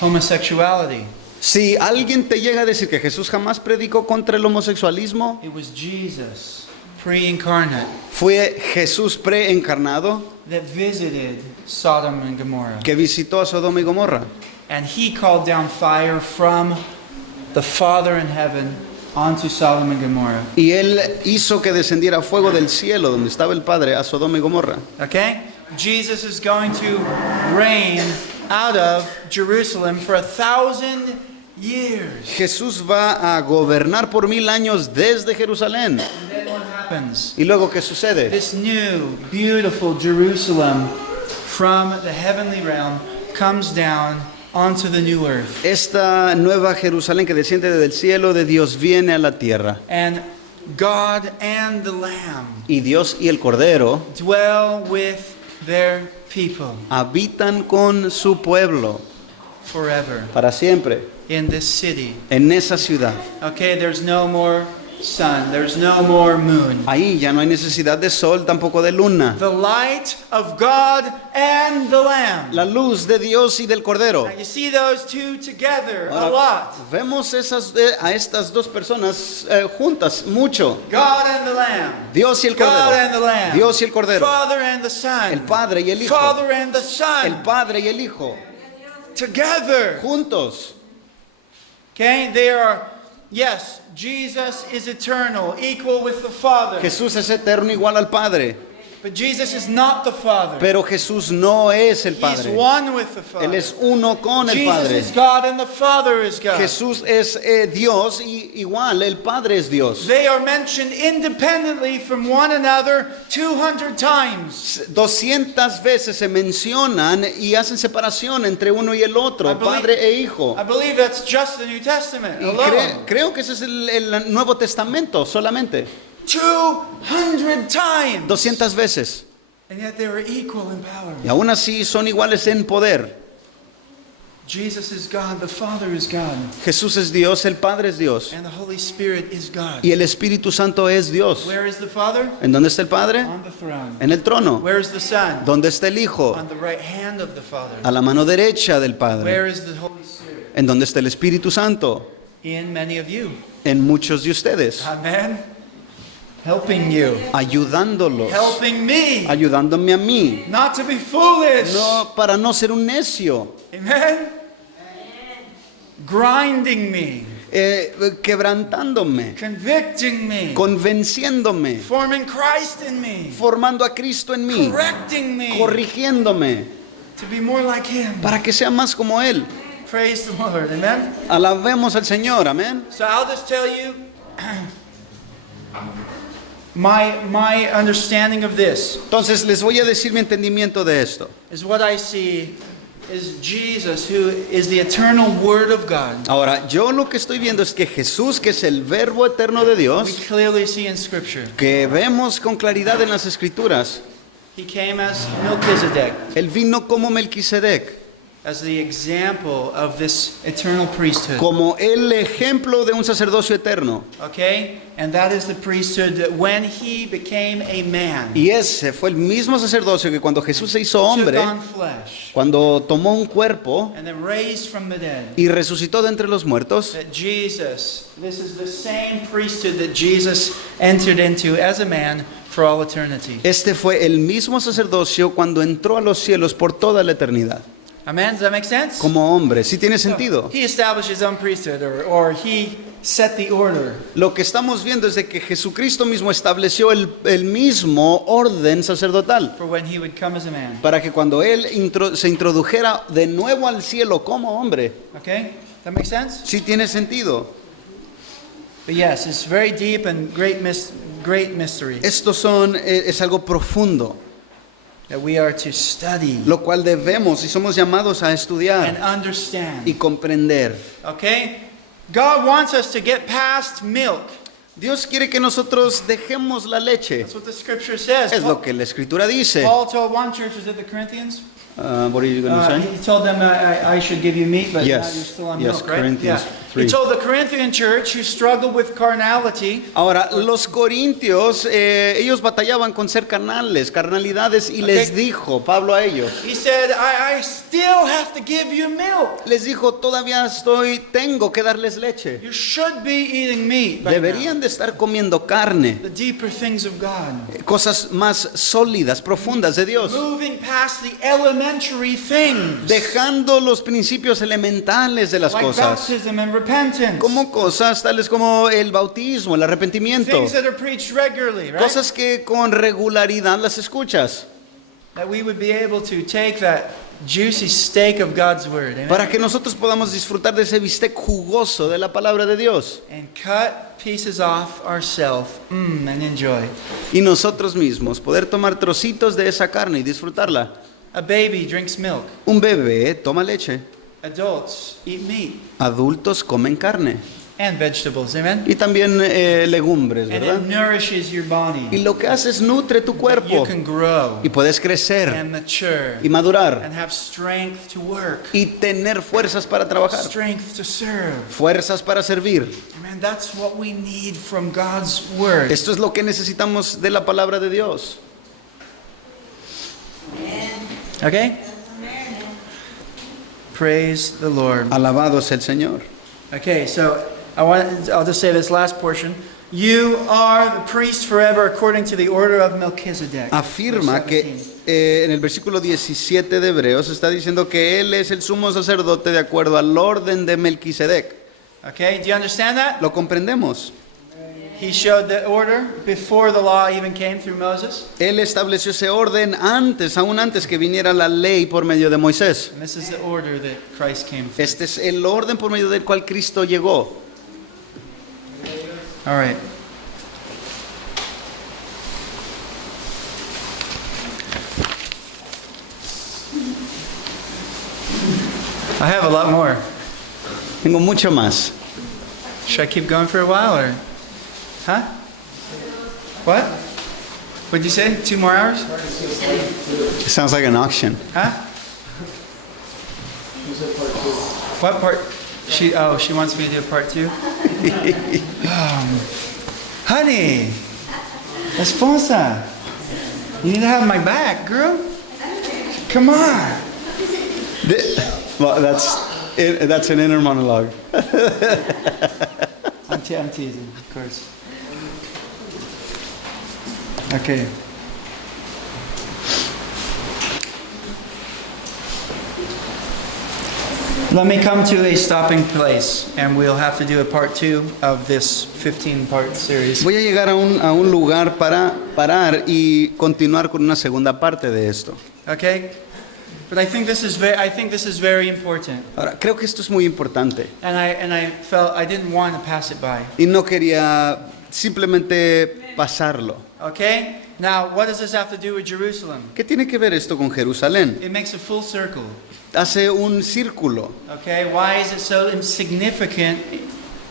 homosexuality, Si alguien te llega a decir que Jesús jamás predicó contra el homosexualismo, it was Jesus, pre-incarnate, fue Jesús preencarnado that visited Sodom and Gomorrah. que visitó a Sodoma y Gomorra. And he called down fire from the Father in heaven onto Sodom and Gomorrah. Y él hizo que descendiera fuego del cielo donde estaba el Padre a Sodoma y Gomorra. Okay? Jesus is going to reign out of Jerusalem for 1,000 years. Jesús va a gobernar por 1000 años desde Jerusalén. And then what happens? ¿Y luego qué sucede? This new, beautiful Jerusalem from the heavenly realm comes down onto the new earth. Esta nueva Jerusalén que desciende del cielo de Dios viene a la tierra. And God and the Lamb Y Dios y el Cordero dwell with their people habitan con su pueblo forever para siempre in this city. en esa ciudad. Okay, there's no more sun, there's no more moon. Ahí ya no hay necesidad de sol, tampoco de luna. The light of God and the Lamb. La luz de Dios y del Cordero. Now you see those two together a Ahora, lot. vemos a estas dos personas juntas mucho. God and the Lamb. Dios y el God and the Cordero. Lamb. Dios y el Cordero. Father and the Son. El Padre y el Hijo. Father and the El Son. Padre y el Hijo. Together. Juntos. Okay, they are, yes, Jesus is eternal, equal with the Father. Jesús es eterno igual al Padre. But Jesus is not the Father. Pero Jesús no es el He's Padre. one with the Father. Él es uno con el Jesus Padre. is God and the Father is God. Jesús es Dios y igual el Padre es Dios. They are mentioned independently from one another 200 times. 200 veces se mencionan y hacen separación entre uno y el otro, Padre e Hijo. I believe that's just the New Testament Y alone. creo que ese es el Nuevo Testamento solamente. 200 times. 200 veces. And yet they were equal in power. Y aún así son iguales en poder. Jesus is God, the Father is God, Jesús es Dios, el Padre es Dios. and the Holy Spirit is God. Y el Espíritu Santo es Dios. Where is the Father? ¿En dónde está el Padre? On the throne. En el trono. Where is the Son? ¿Dónde está el Hijo? On the right hand of the Father. A la mano derecha del Padre. Where is the Holy Spirit? ¿En dónde está el Espíritu Santo? In many of you. En muchos de ustedes. Amen. Helping you. Ayudándolos. Helping me. Ayudándome a mí. Not to be foolish. No, para no ser un necio. Amen. Grinding me. Quebrantándome. Convicting me. Convenciéndome. Forming Christ in me. Formando a Cristo en mí. Correcting me. Corrigiéndome. To be more like Him. Para que sea más como Él. Praise the Lord. Amen. Alabemos al Señor. Amén. So I'll just tell you my understanding of this Entonces les voy a decir mi entendimiento de esto. is what I see is Jesus, who is the eternal Word of God. Ahora, yo lo que estoy viendo es que Jesús, que es el verbo eterno de We Dios, clearly see in Scripture. que vemos con claridad en las Escrituras, He came as Melchizedek, Él vino como Melquisedec, as the example of this eternal priesthood. como el ejemplo de un sacerdocio eterno. Okay? And that is the priesthood that when He became a man, Y ese fue el mismo sacerdocio que cuando Jesús se hizo took hombre, on flesh, cuando tomó un cuerpo and then raised from the dead. y resucitó de entre los muertos, That Jesus, this is the same priesthood that Jesus entered into as a man for all eternity. este fue el mismo sacerdocio cuando entró a los cielos por toda la eternidad, Amen? Does that make sense? como hombre. ¿Sí tiene sentido? He established his own priesthood, or he set the order. Lo que estamos viendo es de que Jesucristo mismo estableció el mismo orden sacerdotal For when he would come as a man. para que cuando Él se introdujera de nuevo al cielo como hombre. Okay? That makes sense? Sí tiene sentido. But yes, it's very deep and great mystery Estos es algo profundo, that we are to study lo cual debemos y somos llamados a and estudiar understand. y comprender. Okay? God wants us to get past milk. Dios quiere que nosotros dejemos la leche. That's what the scripture says. Es lo que la Escritura dice. Paul told one church, is it the Corinthians? What are you going to say? He told them, I should give you meat, but Yes. now you're still on Yes, milk, right? Corinthians Yeah. 3. He told the Corinthian church who struggled with carnality, Ahora, los corintios, ellos batallaban con ser carnalidades y les dijo, Pablo a ellos, he said, I still have to give you milk. les dijo, todavía tengo que darles leche. You should be eating meat by Deberían de estar comiendo carne, now. The deeper things of God. cosas más sólidas, profundas de Dios, Moving past the elementary things. dejando los principios elementales de las Like cosas, baptism and repentance. como cosas tales como el bautismo, el arrepentimiento, Things that are preached regularly, right? cosas que con regularidad las escuchas, That we would be able to take that juicy steak of God's word, amen? para que nosotros podamos disfrutar de ese bistec jugoso de la palabra de Dios And cut pieces off ourselves and enjoy. y nosotros mismos poder tomar trocitos de esa carne y disfrutarla. A baby drinks milk. Un bebé toma leche, Adults eat meat adultos comen carne and vegetables, amen? y también legumbres, And ¿verdad? it nourishes your Y body. lo que hace es nutre tu You cuerpo can grow y puedes crecer and mature y madurar and have strength to work, y tener fuerzas para trabajar, strength to serve. fuerzas para servir. Amen. That's what we need from God's word. Esto es lo que necesitamos de la palabra de Dios. Okay? Praise the Lord. Alabado sea el Señor. Okay, so I'll just say this last portion. You are the priest forever according to the order of Melchizedek. Afirma Verse que 17. en el versículo 17 de Hebreos está diciendo que Él es el sumo sacerdote de acuerdo al orden de Melquisedec. Okay, do you understand that? ¿Lo comprendemos? He showed the order before the law even came through Moses. Él estableció ese orden antes, aún antes que viniera la ley por medio de Moisés. And this is the order that Christ came through. Este es el orden por medio del cual Cristo llegó. All right. I have a lot more. Tengo mucho más. Should I keep going for a while or? Huh? What? What'd you say? 2 more hours? It sounds like an auction. Huh? What part? She wants me to do part 2? Honey, esposa, you need to have my back, girl. Come on. Well, that's an inner monologue. I'm teasing, of course. Okay. Let me come to a stopping place, and we'll have to do a part 2 of this 15-part series. Voy a llegar a un lugar para parar y continuar con una segunda parte de esto. Okay? But I think this is very important, Ahora, creo que esto es muy importante and I felt I didn't want to pass it by. y no quería simplemente pasarlo. Okay? Now, what does this have to do with Jerusalem? ¿Qué tiene que ver esto con Jerusalén? It makes a full circle. Hace un círculo. Okay? Why is it so insignificant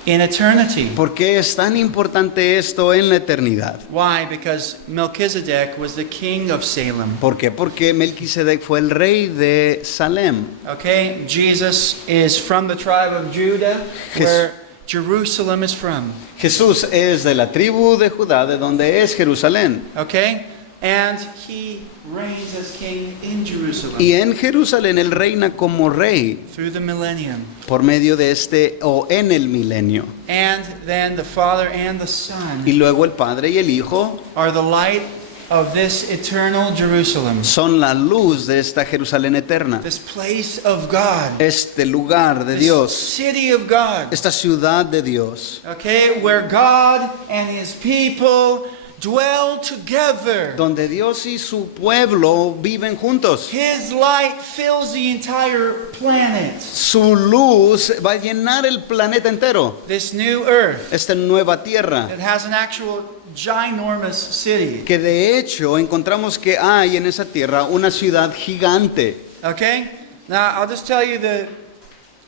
in eternity? ¿Por qué es tan importante esto en la eternidad? Why? Because Melchizedek was the king of Salem. ¿Por qué? Porque Melquisedec fue el rey de Salem. Okay? Jesus is from the tribe of Judah, where Jerusalem is from. Jesús es de la tribu de Judá, de donde es Jerusalén. Okay? And he reigns as king in Jerusalem Y en Jerusalén él reina como rey through the millennium. por medio de o en el milenio. And then the Father and the Son Y luego el Padre y el Hijo are the light of this eternal Jerusalem, son la luz de esta Jerusalén eterna. this place of God, Este lugar de this Dios, city of God, esta ciudad de Dios, okay, where God and his people dwell together. donde Dios y su pueblo viven juntos. His light fills the entire planet. Su luz va a llenar el planeta entero, This new earth esta nueva tierra, that has an actual ginormous city. que de hecho encontramos que hay en esa tierra una ciudad gigante. Okay? Now, I'll just tell you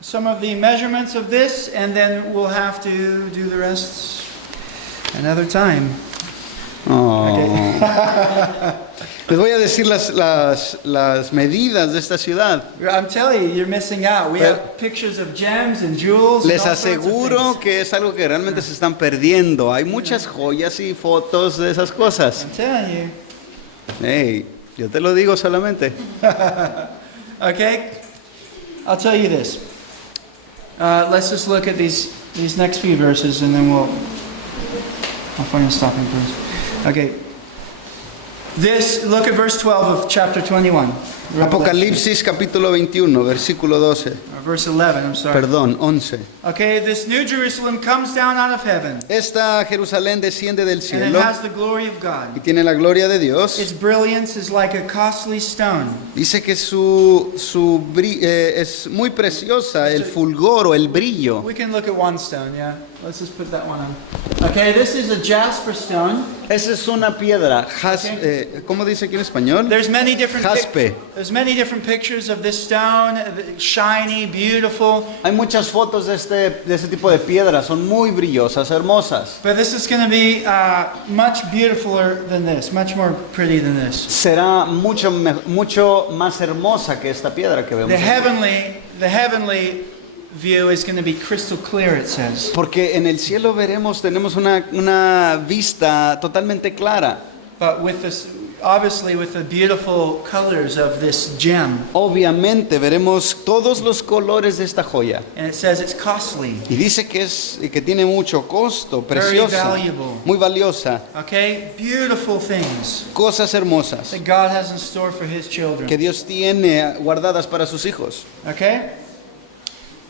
some of the measurements of this, and then we'll have to do the rest another time. Oh. Les voy a decir las medidas de esta ciudad. I'm telling you, you're missing out. We have pictures of gems and jewels. And Les all sorts of aseguro things. que es algo que realmente se están perdiendo. Hay muchas joyas y fotos de esas cosas. I'm telling you. Hey, yo te lo digo solamente. Okay? I'll tell you this. Let's just look at these next few verses, and then I'll find a stopping place. Okay. Look at verse 12 of chapter 21. Apocalipsis capítulo 21, versículo 12. Or verse 11, I'm sorry. Perdón, 11. Okay, this new Jerusalem comes down out of heaven, Esta Jerusalén desciende del and it cielo has the glory of y God. tiene la gloria de Its Dios. brilliance is like a costly stone. Dice que es muy preciosa el fulgor o el brillo. We can look at one stone, yeah? Let's just put that one on. Okay, this is a jasper stone. Esa es una piedra. ¿Cómo dice aquí en español? There's many different Jaspe. there's many different pictures of this stone, shiny, beautiful. Hay muchas fotos de este tipo de piedras, son muy brillosas, hermosas. But this is going to be much beautifuler than this, much more pretty than this. Será mucho más hermosa que esta piedra que vemos. The heavenly view is going to be crystal clear, it says. Porque en el cielo tenemos una vista totalmente clara. But obviously with the beautiful colors of this gem. Obviamente veremos todos los colores de esta joya. And it says it's costly. Y dice que tiene mucho costo, preciosa, valuable. muy valiosa, Okay? Beautiful things cosas hermosas that God has in store for his children. que Dios tiene guardadas para sus hijos. Okay?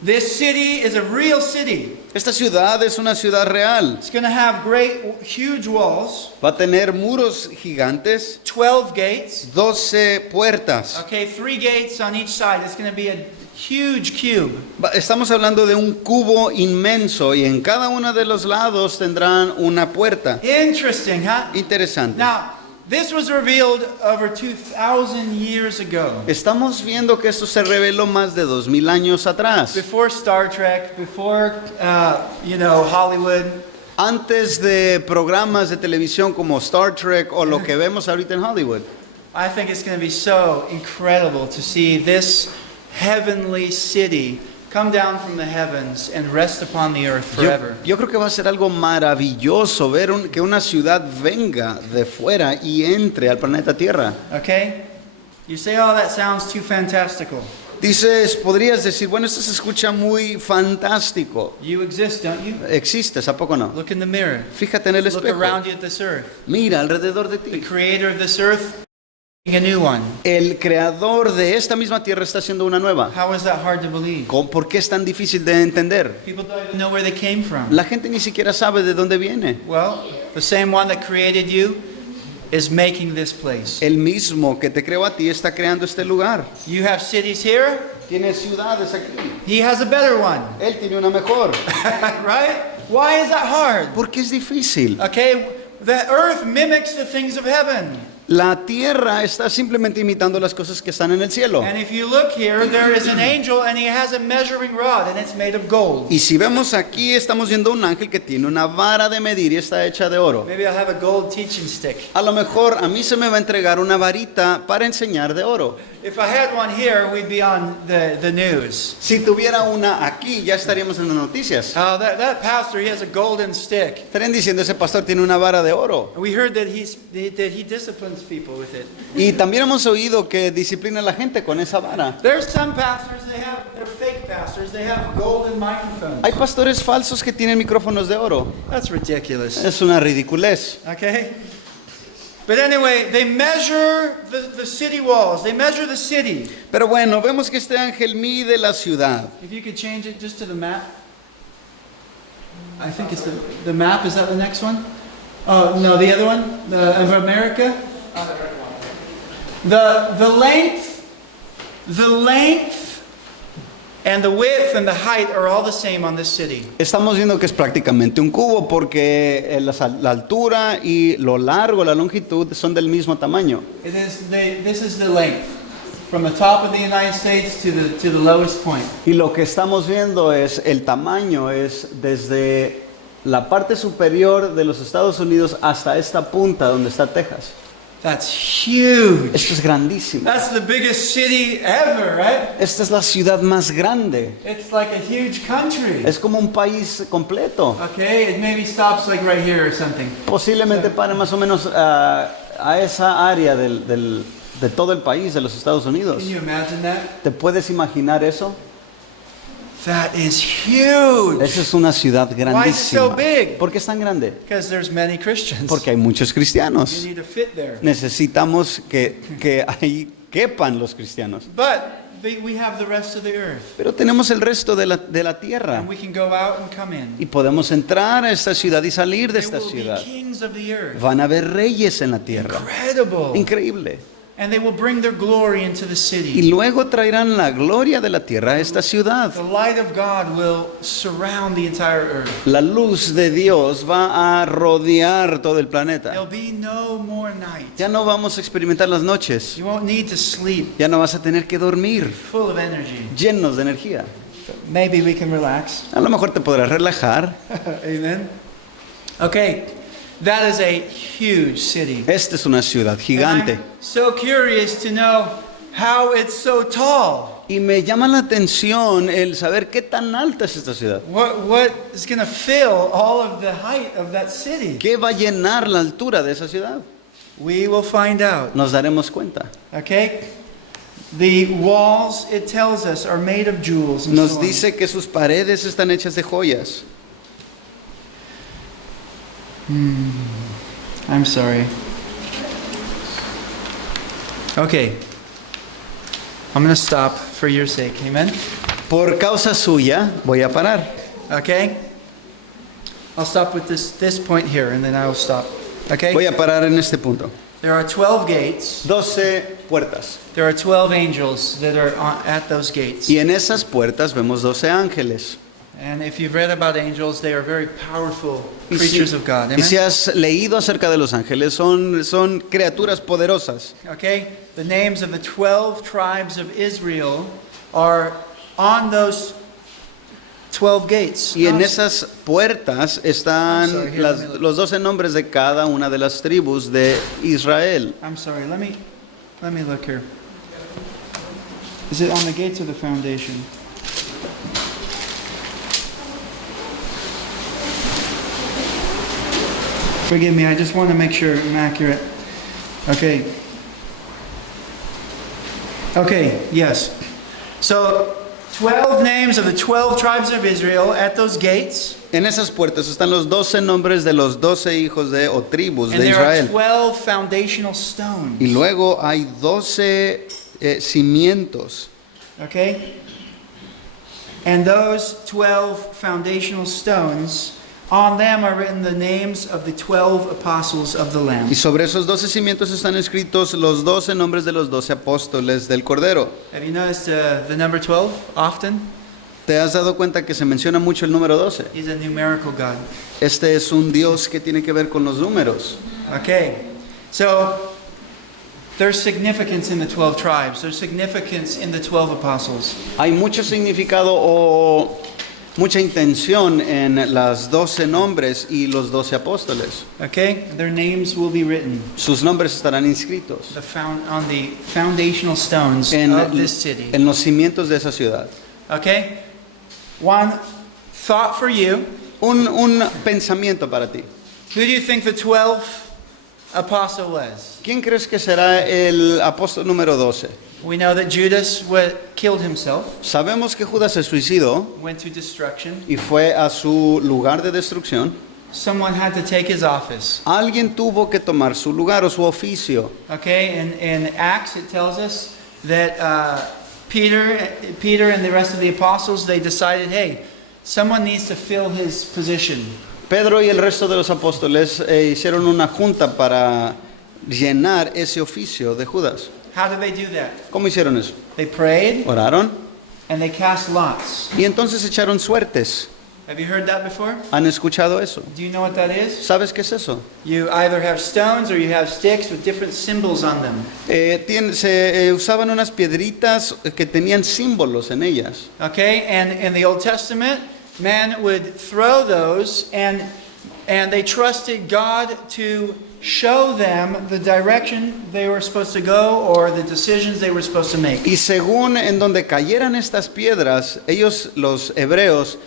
This city is a real city. Esta ciudad es una ciudad real. It's going to have great, huge walls, Va a tener muros gigantes, 12 gates. 12 puertas. Okay, 3 gates on each side. It's going to be a huge cube. Estamos hablando de un cubo inmenso y en cada uno de los lados tendrán una puerta. Interesting, huh? Interesante. Now, this was revealed over 2,000 years ago. Estamos viendo que esto se reveló más de 2000 años atrás. Before Star Trek, before, Hollywood. Antes de programas de televisión como Star Trek o lo que vemos ahorita en Hollywood. I think it's going to be so incredible to see this heavenly city come down from the heavens and rest upon the earth forever. Yo creo que va a ser algo maravilloso ver que una ciudad venga de fuera y entre al planeta Tierra. Okay? You say, oh, that sounds too fantastical. Podrías decir, bueno, esto se escucha muy fantástico. You exist, don't you? ¿Existes? ¿A poco no? Look in the mirror. Fíjate en el Look espejo. around you at this earth. Mira alrededor de The ti. creator of this earth, making a new one. El creador de esta misma tierra está haciendo una nueva. How is that hard to believe? ¿Por qué es tan difícil de entender? People don't even know where they came from. La gente ni siquiera sabe de dónde viene. Well, the same one that created you is making this place. El mismo que te creó a ti está creando este lugar. You have cities here, Tiene ciudades aquí. he has a better one. Él tiene una mejor. Right? Why is that hard? Porque es difícil. Okay, the earth mimics the things of heaven. La tierra está simplemente imitando las cosas que están en el cielo. And if you look here, there is an angel and he has a measuring rod and it's made of gold. Y si vemos aquí, estamos viendo un ángel que tiene una vara de medir y está hecha de oro. Maybe I'll have a gold teaching stick. A lo mejor a mí se me va a entregar una varita para enseñar de oro. If I had one here, we'd be on the news. Si tuviera una aquí, ya estaríamos en las noticias. Oh, that pastor, he has a golden stick. Estarían diciendo, ese pastor tiene una vara de oro. We heard that he disciplines people with it. Y también hemos oído que disciplina a la gente con esa vara. There's some pastors, they're fake pastors, they have golden microphones. Hay pastores falsos que tienen micrófonos de oro. That's ridiculous. Es una ridiculez. Okay? But anyway, they measure the city walls. They measure the city. Pero bueno, vemos que este ángel mide la ciudad. If you could change it just to the map. I think it's the map. Is that the next one? Oh, no, the other one? Of America? The length and the width and the height are all the same on this city. Estamos viendo que es prácticamente un cubo porque la altura y lo largo, la longitud son del mismo tamaño. This is the length from the top of the United States to the lowest point. Y lo que estamos viendo es el tamaño es desde la parte superior de los Estados Unidos hasta esta punta donde está Texas. That's huge. Esto es grandísimo. That's the biggest city ever, right? Esta es la ciudad más grande. It's like a huge country. Es como un país completo. Okay, it maybe stops like right here or something. Posiblemente pare más o menos a esa área de todo el país de los Estados Unidos. Can you imagine that? ¿Te puedes imaginar eso? That is huge. Esa es una ciudad Why is it so grandísima. big? ¿Por qué es tan grande? Because there's many Christians. Porque hay muchos You cristianos. need to fit there. Necesitamos que ahí quepan los cristianos. But we have the rest of the earth. Pero tenemos el resto de la tierra. And we can go out and come in. Y podemos entrar a esta ciudad y salir de esta There will be ciudad. kings of the earth. Van a haber reyes en la tierra. Incredible. Increíble. And they will bring their glory into the Y city. luego traerán la gloria de la tierra a esta ciudad. The light of God will surround the entire earth. La luz de Dios va a rodear todo el planeta. There'll be no more night. Ya no vamos a experimentar las noches. You won't need to sleep. Ya no vas a tener que dormir Full of energy. llenos de energía. Maybe we can relax. A lo mejor te podrás relajar. Amen. Okay, that is a huge city. Esta es una ciudad gigante. And I'm so curious to know how it's so tall. Y me llama la atención el saber qué tan alta es esta ciudad. What is going to fill all of the height of that city? ¿Qué va a llenar la altura de esa ciudad? We will find out. Nos daremos cuenta. Okay? The walls, it tells us, are made of jewels. And Nos so on. dice que sus paredes están hechas de joyas. I'm sorry. Okay. I'm going to stop for your sake. Amen? Por causa suya voy a parar. Okay? I'll stop with this point here and then I will stop. Okay? Voy a parar en este punto. There are 12 gates. 12 puertas. There are 12 angels that are at those gates. Y en esas puertas vemos 12 ángeles. And if you've read about angels, they are very powerful creatures of God. Y si Amen? has leído acerca de los ángeles, son criaturas poderosas. Okay? The names of the 12 tribes of Israel are on those 12 gates. Y en esas puertas están I'm sorry, here, let me look. los 12 nombres de cada una de las tribus de Israel. I'm sorry, let me look here. Is it on the gates or the foundation? Forgive me, I just want to make sure I'm accurate. Okay. Okay, yes. So, 12 names of the 12 tribes of Israel at those gates. En esas puertas están los 12 nombres de los 12 hijos de o tribus And de there are Israel. 12 foundational stones. Y luego hay 12 cimientos. Okay? And those 12 foundational stones, on them are written the names of the 12 apostles of the Lamb. Y sobre esos 12 cimientos están escritos los 12 nombres de los 12 apóstoles del Cordero. Have you noticed the number 12 often? ¿Te has dado cuenta que se menciona mucho el número 12? He's a numerical God. Este es un Dios que tiene que ver con los números. Okay. So, there's significance in the 12 tribes. There's significance in the 12 apostles. Hay mucho significado o mucha intención en las 12 nombres y los 12 apóstoles. Okay? Their names will be written Sus nombres estarán inscritos on the foundational stones of this city. en los cimientos de esa ciudad. Okay? One thought for you. Un pensamiento para ti. Who do you think the 12th apostle was? ¿Quién crees que será el apóstol número 12? We know that Judas killed himself, Sabemos que Judas se suicidó went to destruction. y fue a su lugar de destrucción. Someone had to take his office. Alguien tuvo que tomar su lugar o su oficio. Okay, in Acts it tells us that Peter and the rest of the apostles, they decided, hey, someone needs to fill his position. Pedro y el resto de los apóstoles hicieron una junta para llenar ese oficio de Judas. How did they do that? ¿Cómo hicieron eso? They prayed Oraron and they cast lots. y entonces echaron suertes. Have you heard that before? ¿Han escuchado eso? Do you know what that is? ¿Sabes qué es eso? You either have stones or you have sticks with different symbols on them. Se usaban unas piedritas que tenían símbolos en ellas. Okay, and in the Old Testament, men would throw those and they trusted God to show them the direction they were supposed to go or the decisions they were supposed to make. Y según en donde cayeran estas piedras, ellos, los hebreos,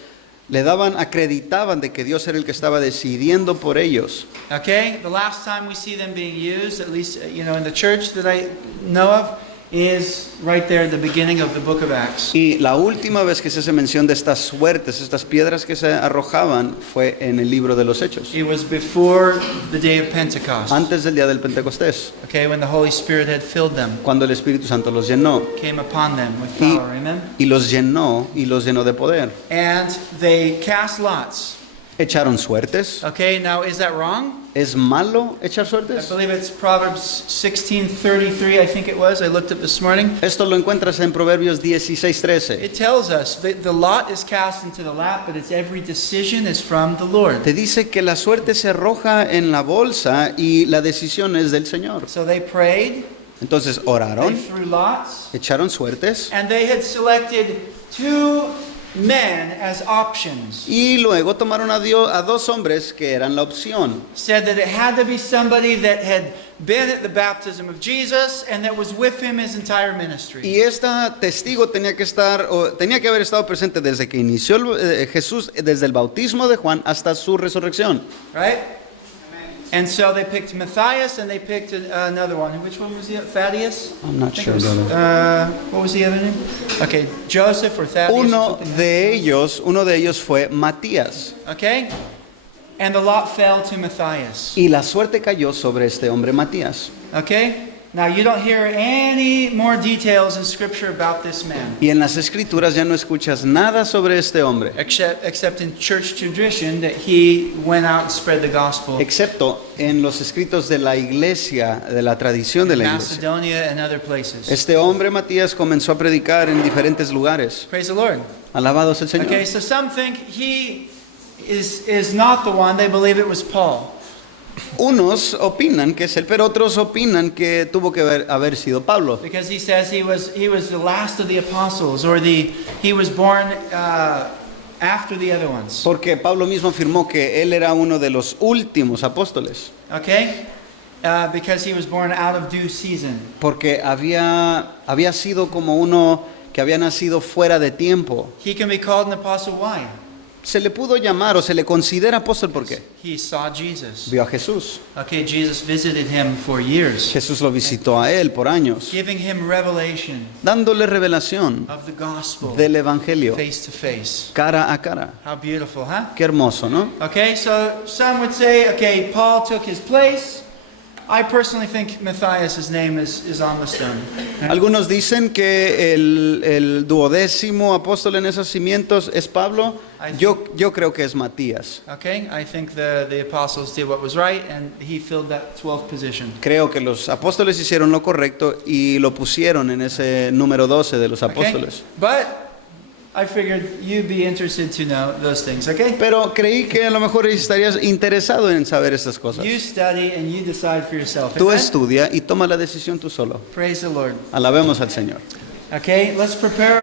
acreditaban de que Dios era el que estaba decidiendo por ellos. Okay, the last time we see them being used, at least in the church that I know of, is right there at the beginning of the book of Acts. Y la última vez que se hace mención de estas suertes, estas piedras que se arrojaban, fue en el libro de los Hechos, It was before the day of Pentecost. antes del día del Pentecostés, Okay, when the Holy Spirit had filled them, cuando el Espíritu Santo los llenó came upon them with y, power. Amen. y los llenó de poder. And they cast lots. Echaron suertes. Okay, now is that wrong? ¿Es malo echar I suertes? believe it's Proverbs 16:33, I think it was. I looked up this morning. Esto lo encuentras en Proverbios 16:13. It tells us that the lot is cast into the lap, but its every decision is from the Lord. Te dice que la suerte se arroja en la bolsa y la decisión es del Señor. So they prayed, Entonces they oraron, threw lots, echaron suertes and they had selected two men as options. y luego tomaron a dos hombres que eran la opción. Said that it had to be somebody that had been at the baptism of Jesus and that was with him his entire ministry. Y esta testigo tenía que haber estado presente desde que inició Jesús, desde el bautismo de Juan hasta su resurrección. Right? And so they picked Matthias and they picked another one. Which one was the other? Thaddeus? I'm not I think sure, it was, brother. what was the other name? Okay, Joseph or Thaddeus. or Uno something. de ellos fue Matías. Okay? And the lot fell to Matthias. Y la suerte cayó sobre este hombre Matías. Okay? Now you don't hear any more details in Scripture about this man, Y en las escrituras ya no escuchas nada sobre este hombre, except in church tradition that he went out and spread the gospel excepto en los escritos de la iglesia, de la tradición de in la iglesia. Macedonia and other places. Este hombre, Matías, comenzó a predicar en diferentes lugares. Praise the Lord. Alabado sea el Señor. Okay, so some think he is not the one. They believe it was Paul. Unos opinan que es él, pero otros opinan que tuvo que haber sido Pablo. Because he says he was the last of the apostles, or he was born after the other ones. Porque Pablo mismo afirmó que él era uno de los últimos apóstoles. Okay? Because he was born out of due season. Porque había sido como uno que había nacido fuera de tiempo. He can be called an apostle. Why? Se le pudo llamar o se le considera apóstol porque He saw Jesus. vio a Jesús. Okay, Jesus visited him for years, Jesús lo visitó a él por años, giving him revelation dándole revelación of the gospel del evangelio face to face. cara a cara. How beautiful, huh? Qué hermoso, ¿no? Okay, so some would say, okay, Paul took his place. I personally think Matthias, his name is on the stone. Algunos dicen que el duodécimo apóstol en esos cimientos es Pablo. Yo creo que es Matías. Okay, I think the apostles did what was right, and he filled that 12th position. Creo que los apóstoles hicieron lo correcto y lo pusieron en ese número 12 de los Okay? apóstoles. But I figured you'd be interested to know those things, okay? Pero creí que a lo mejor estarías interesado en saber estas cosas. You study and you decide for yourself. Tú Amen? estudia y toma la decisión tú solo. Praise the Lord. Alabemos al Señor. Okay, let's prepare.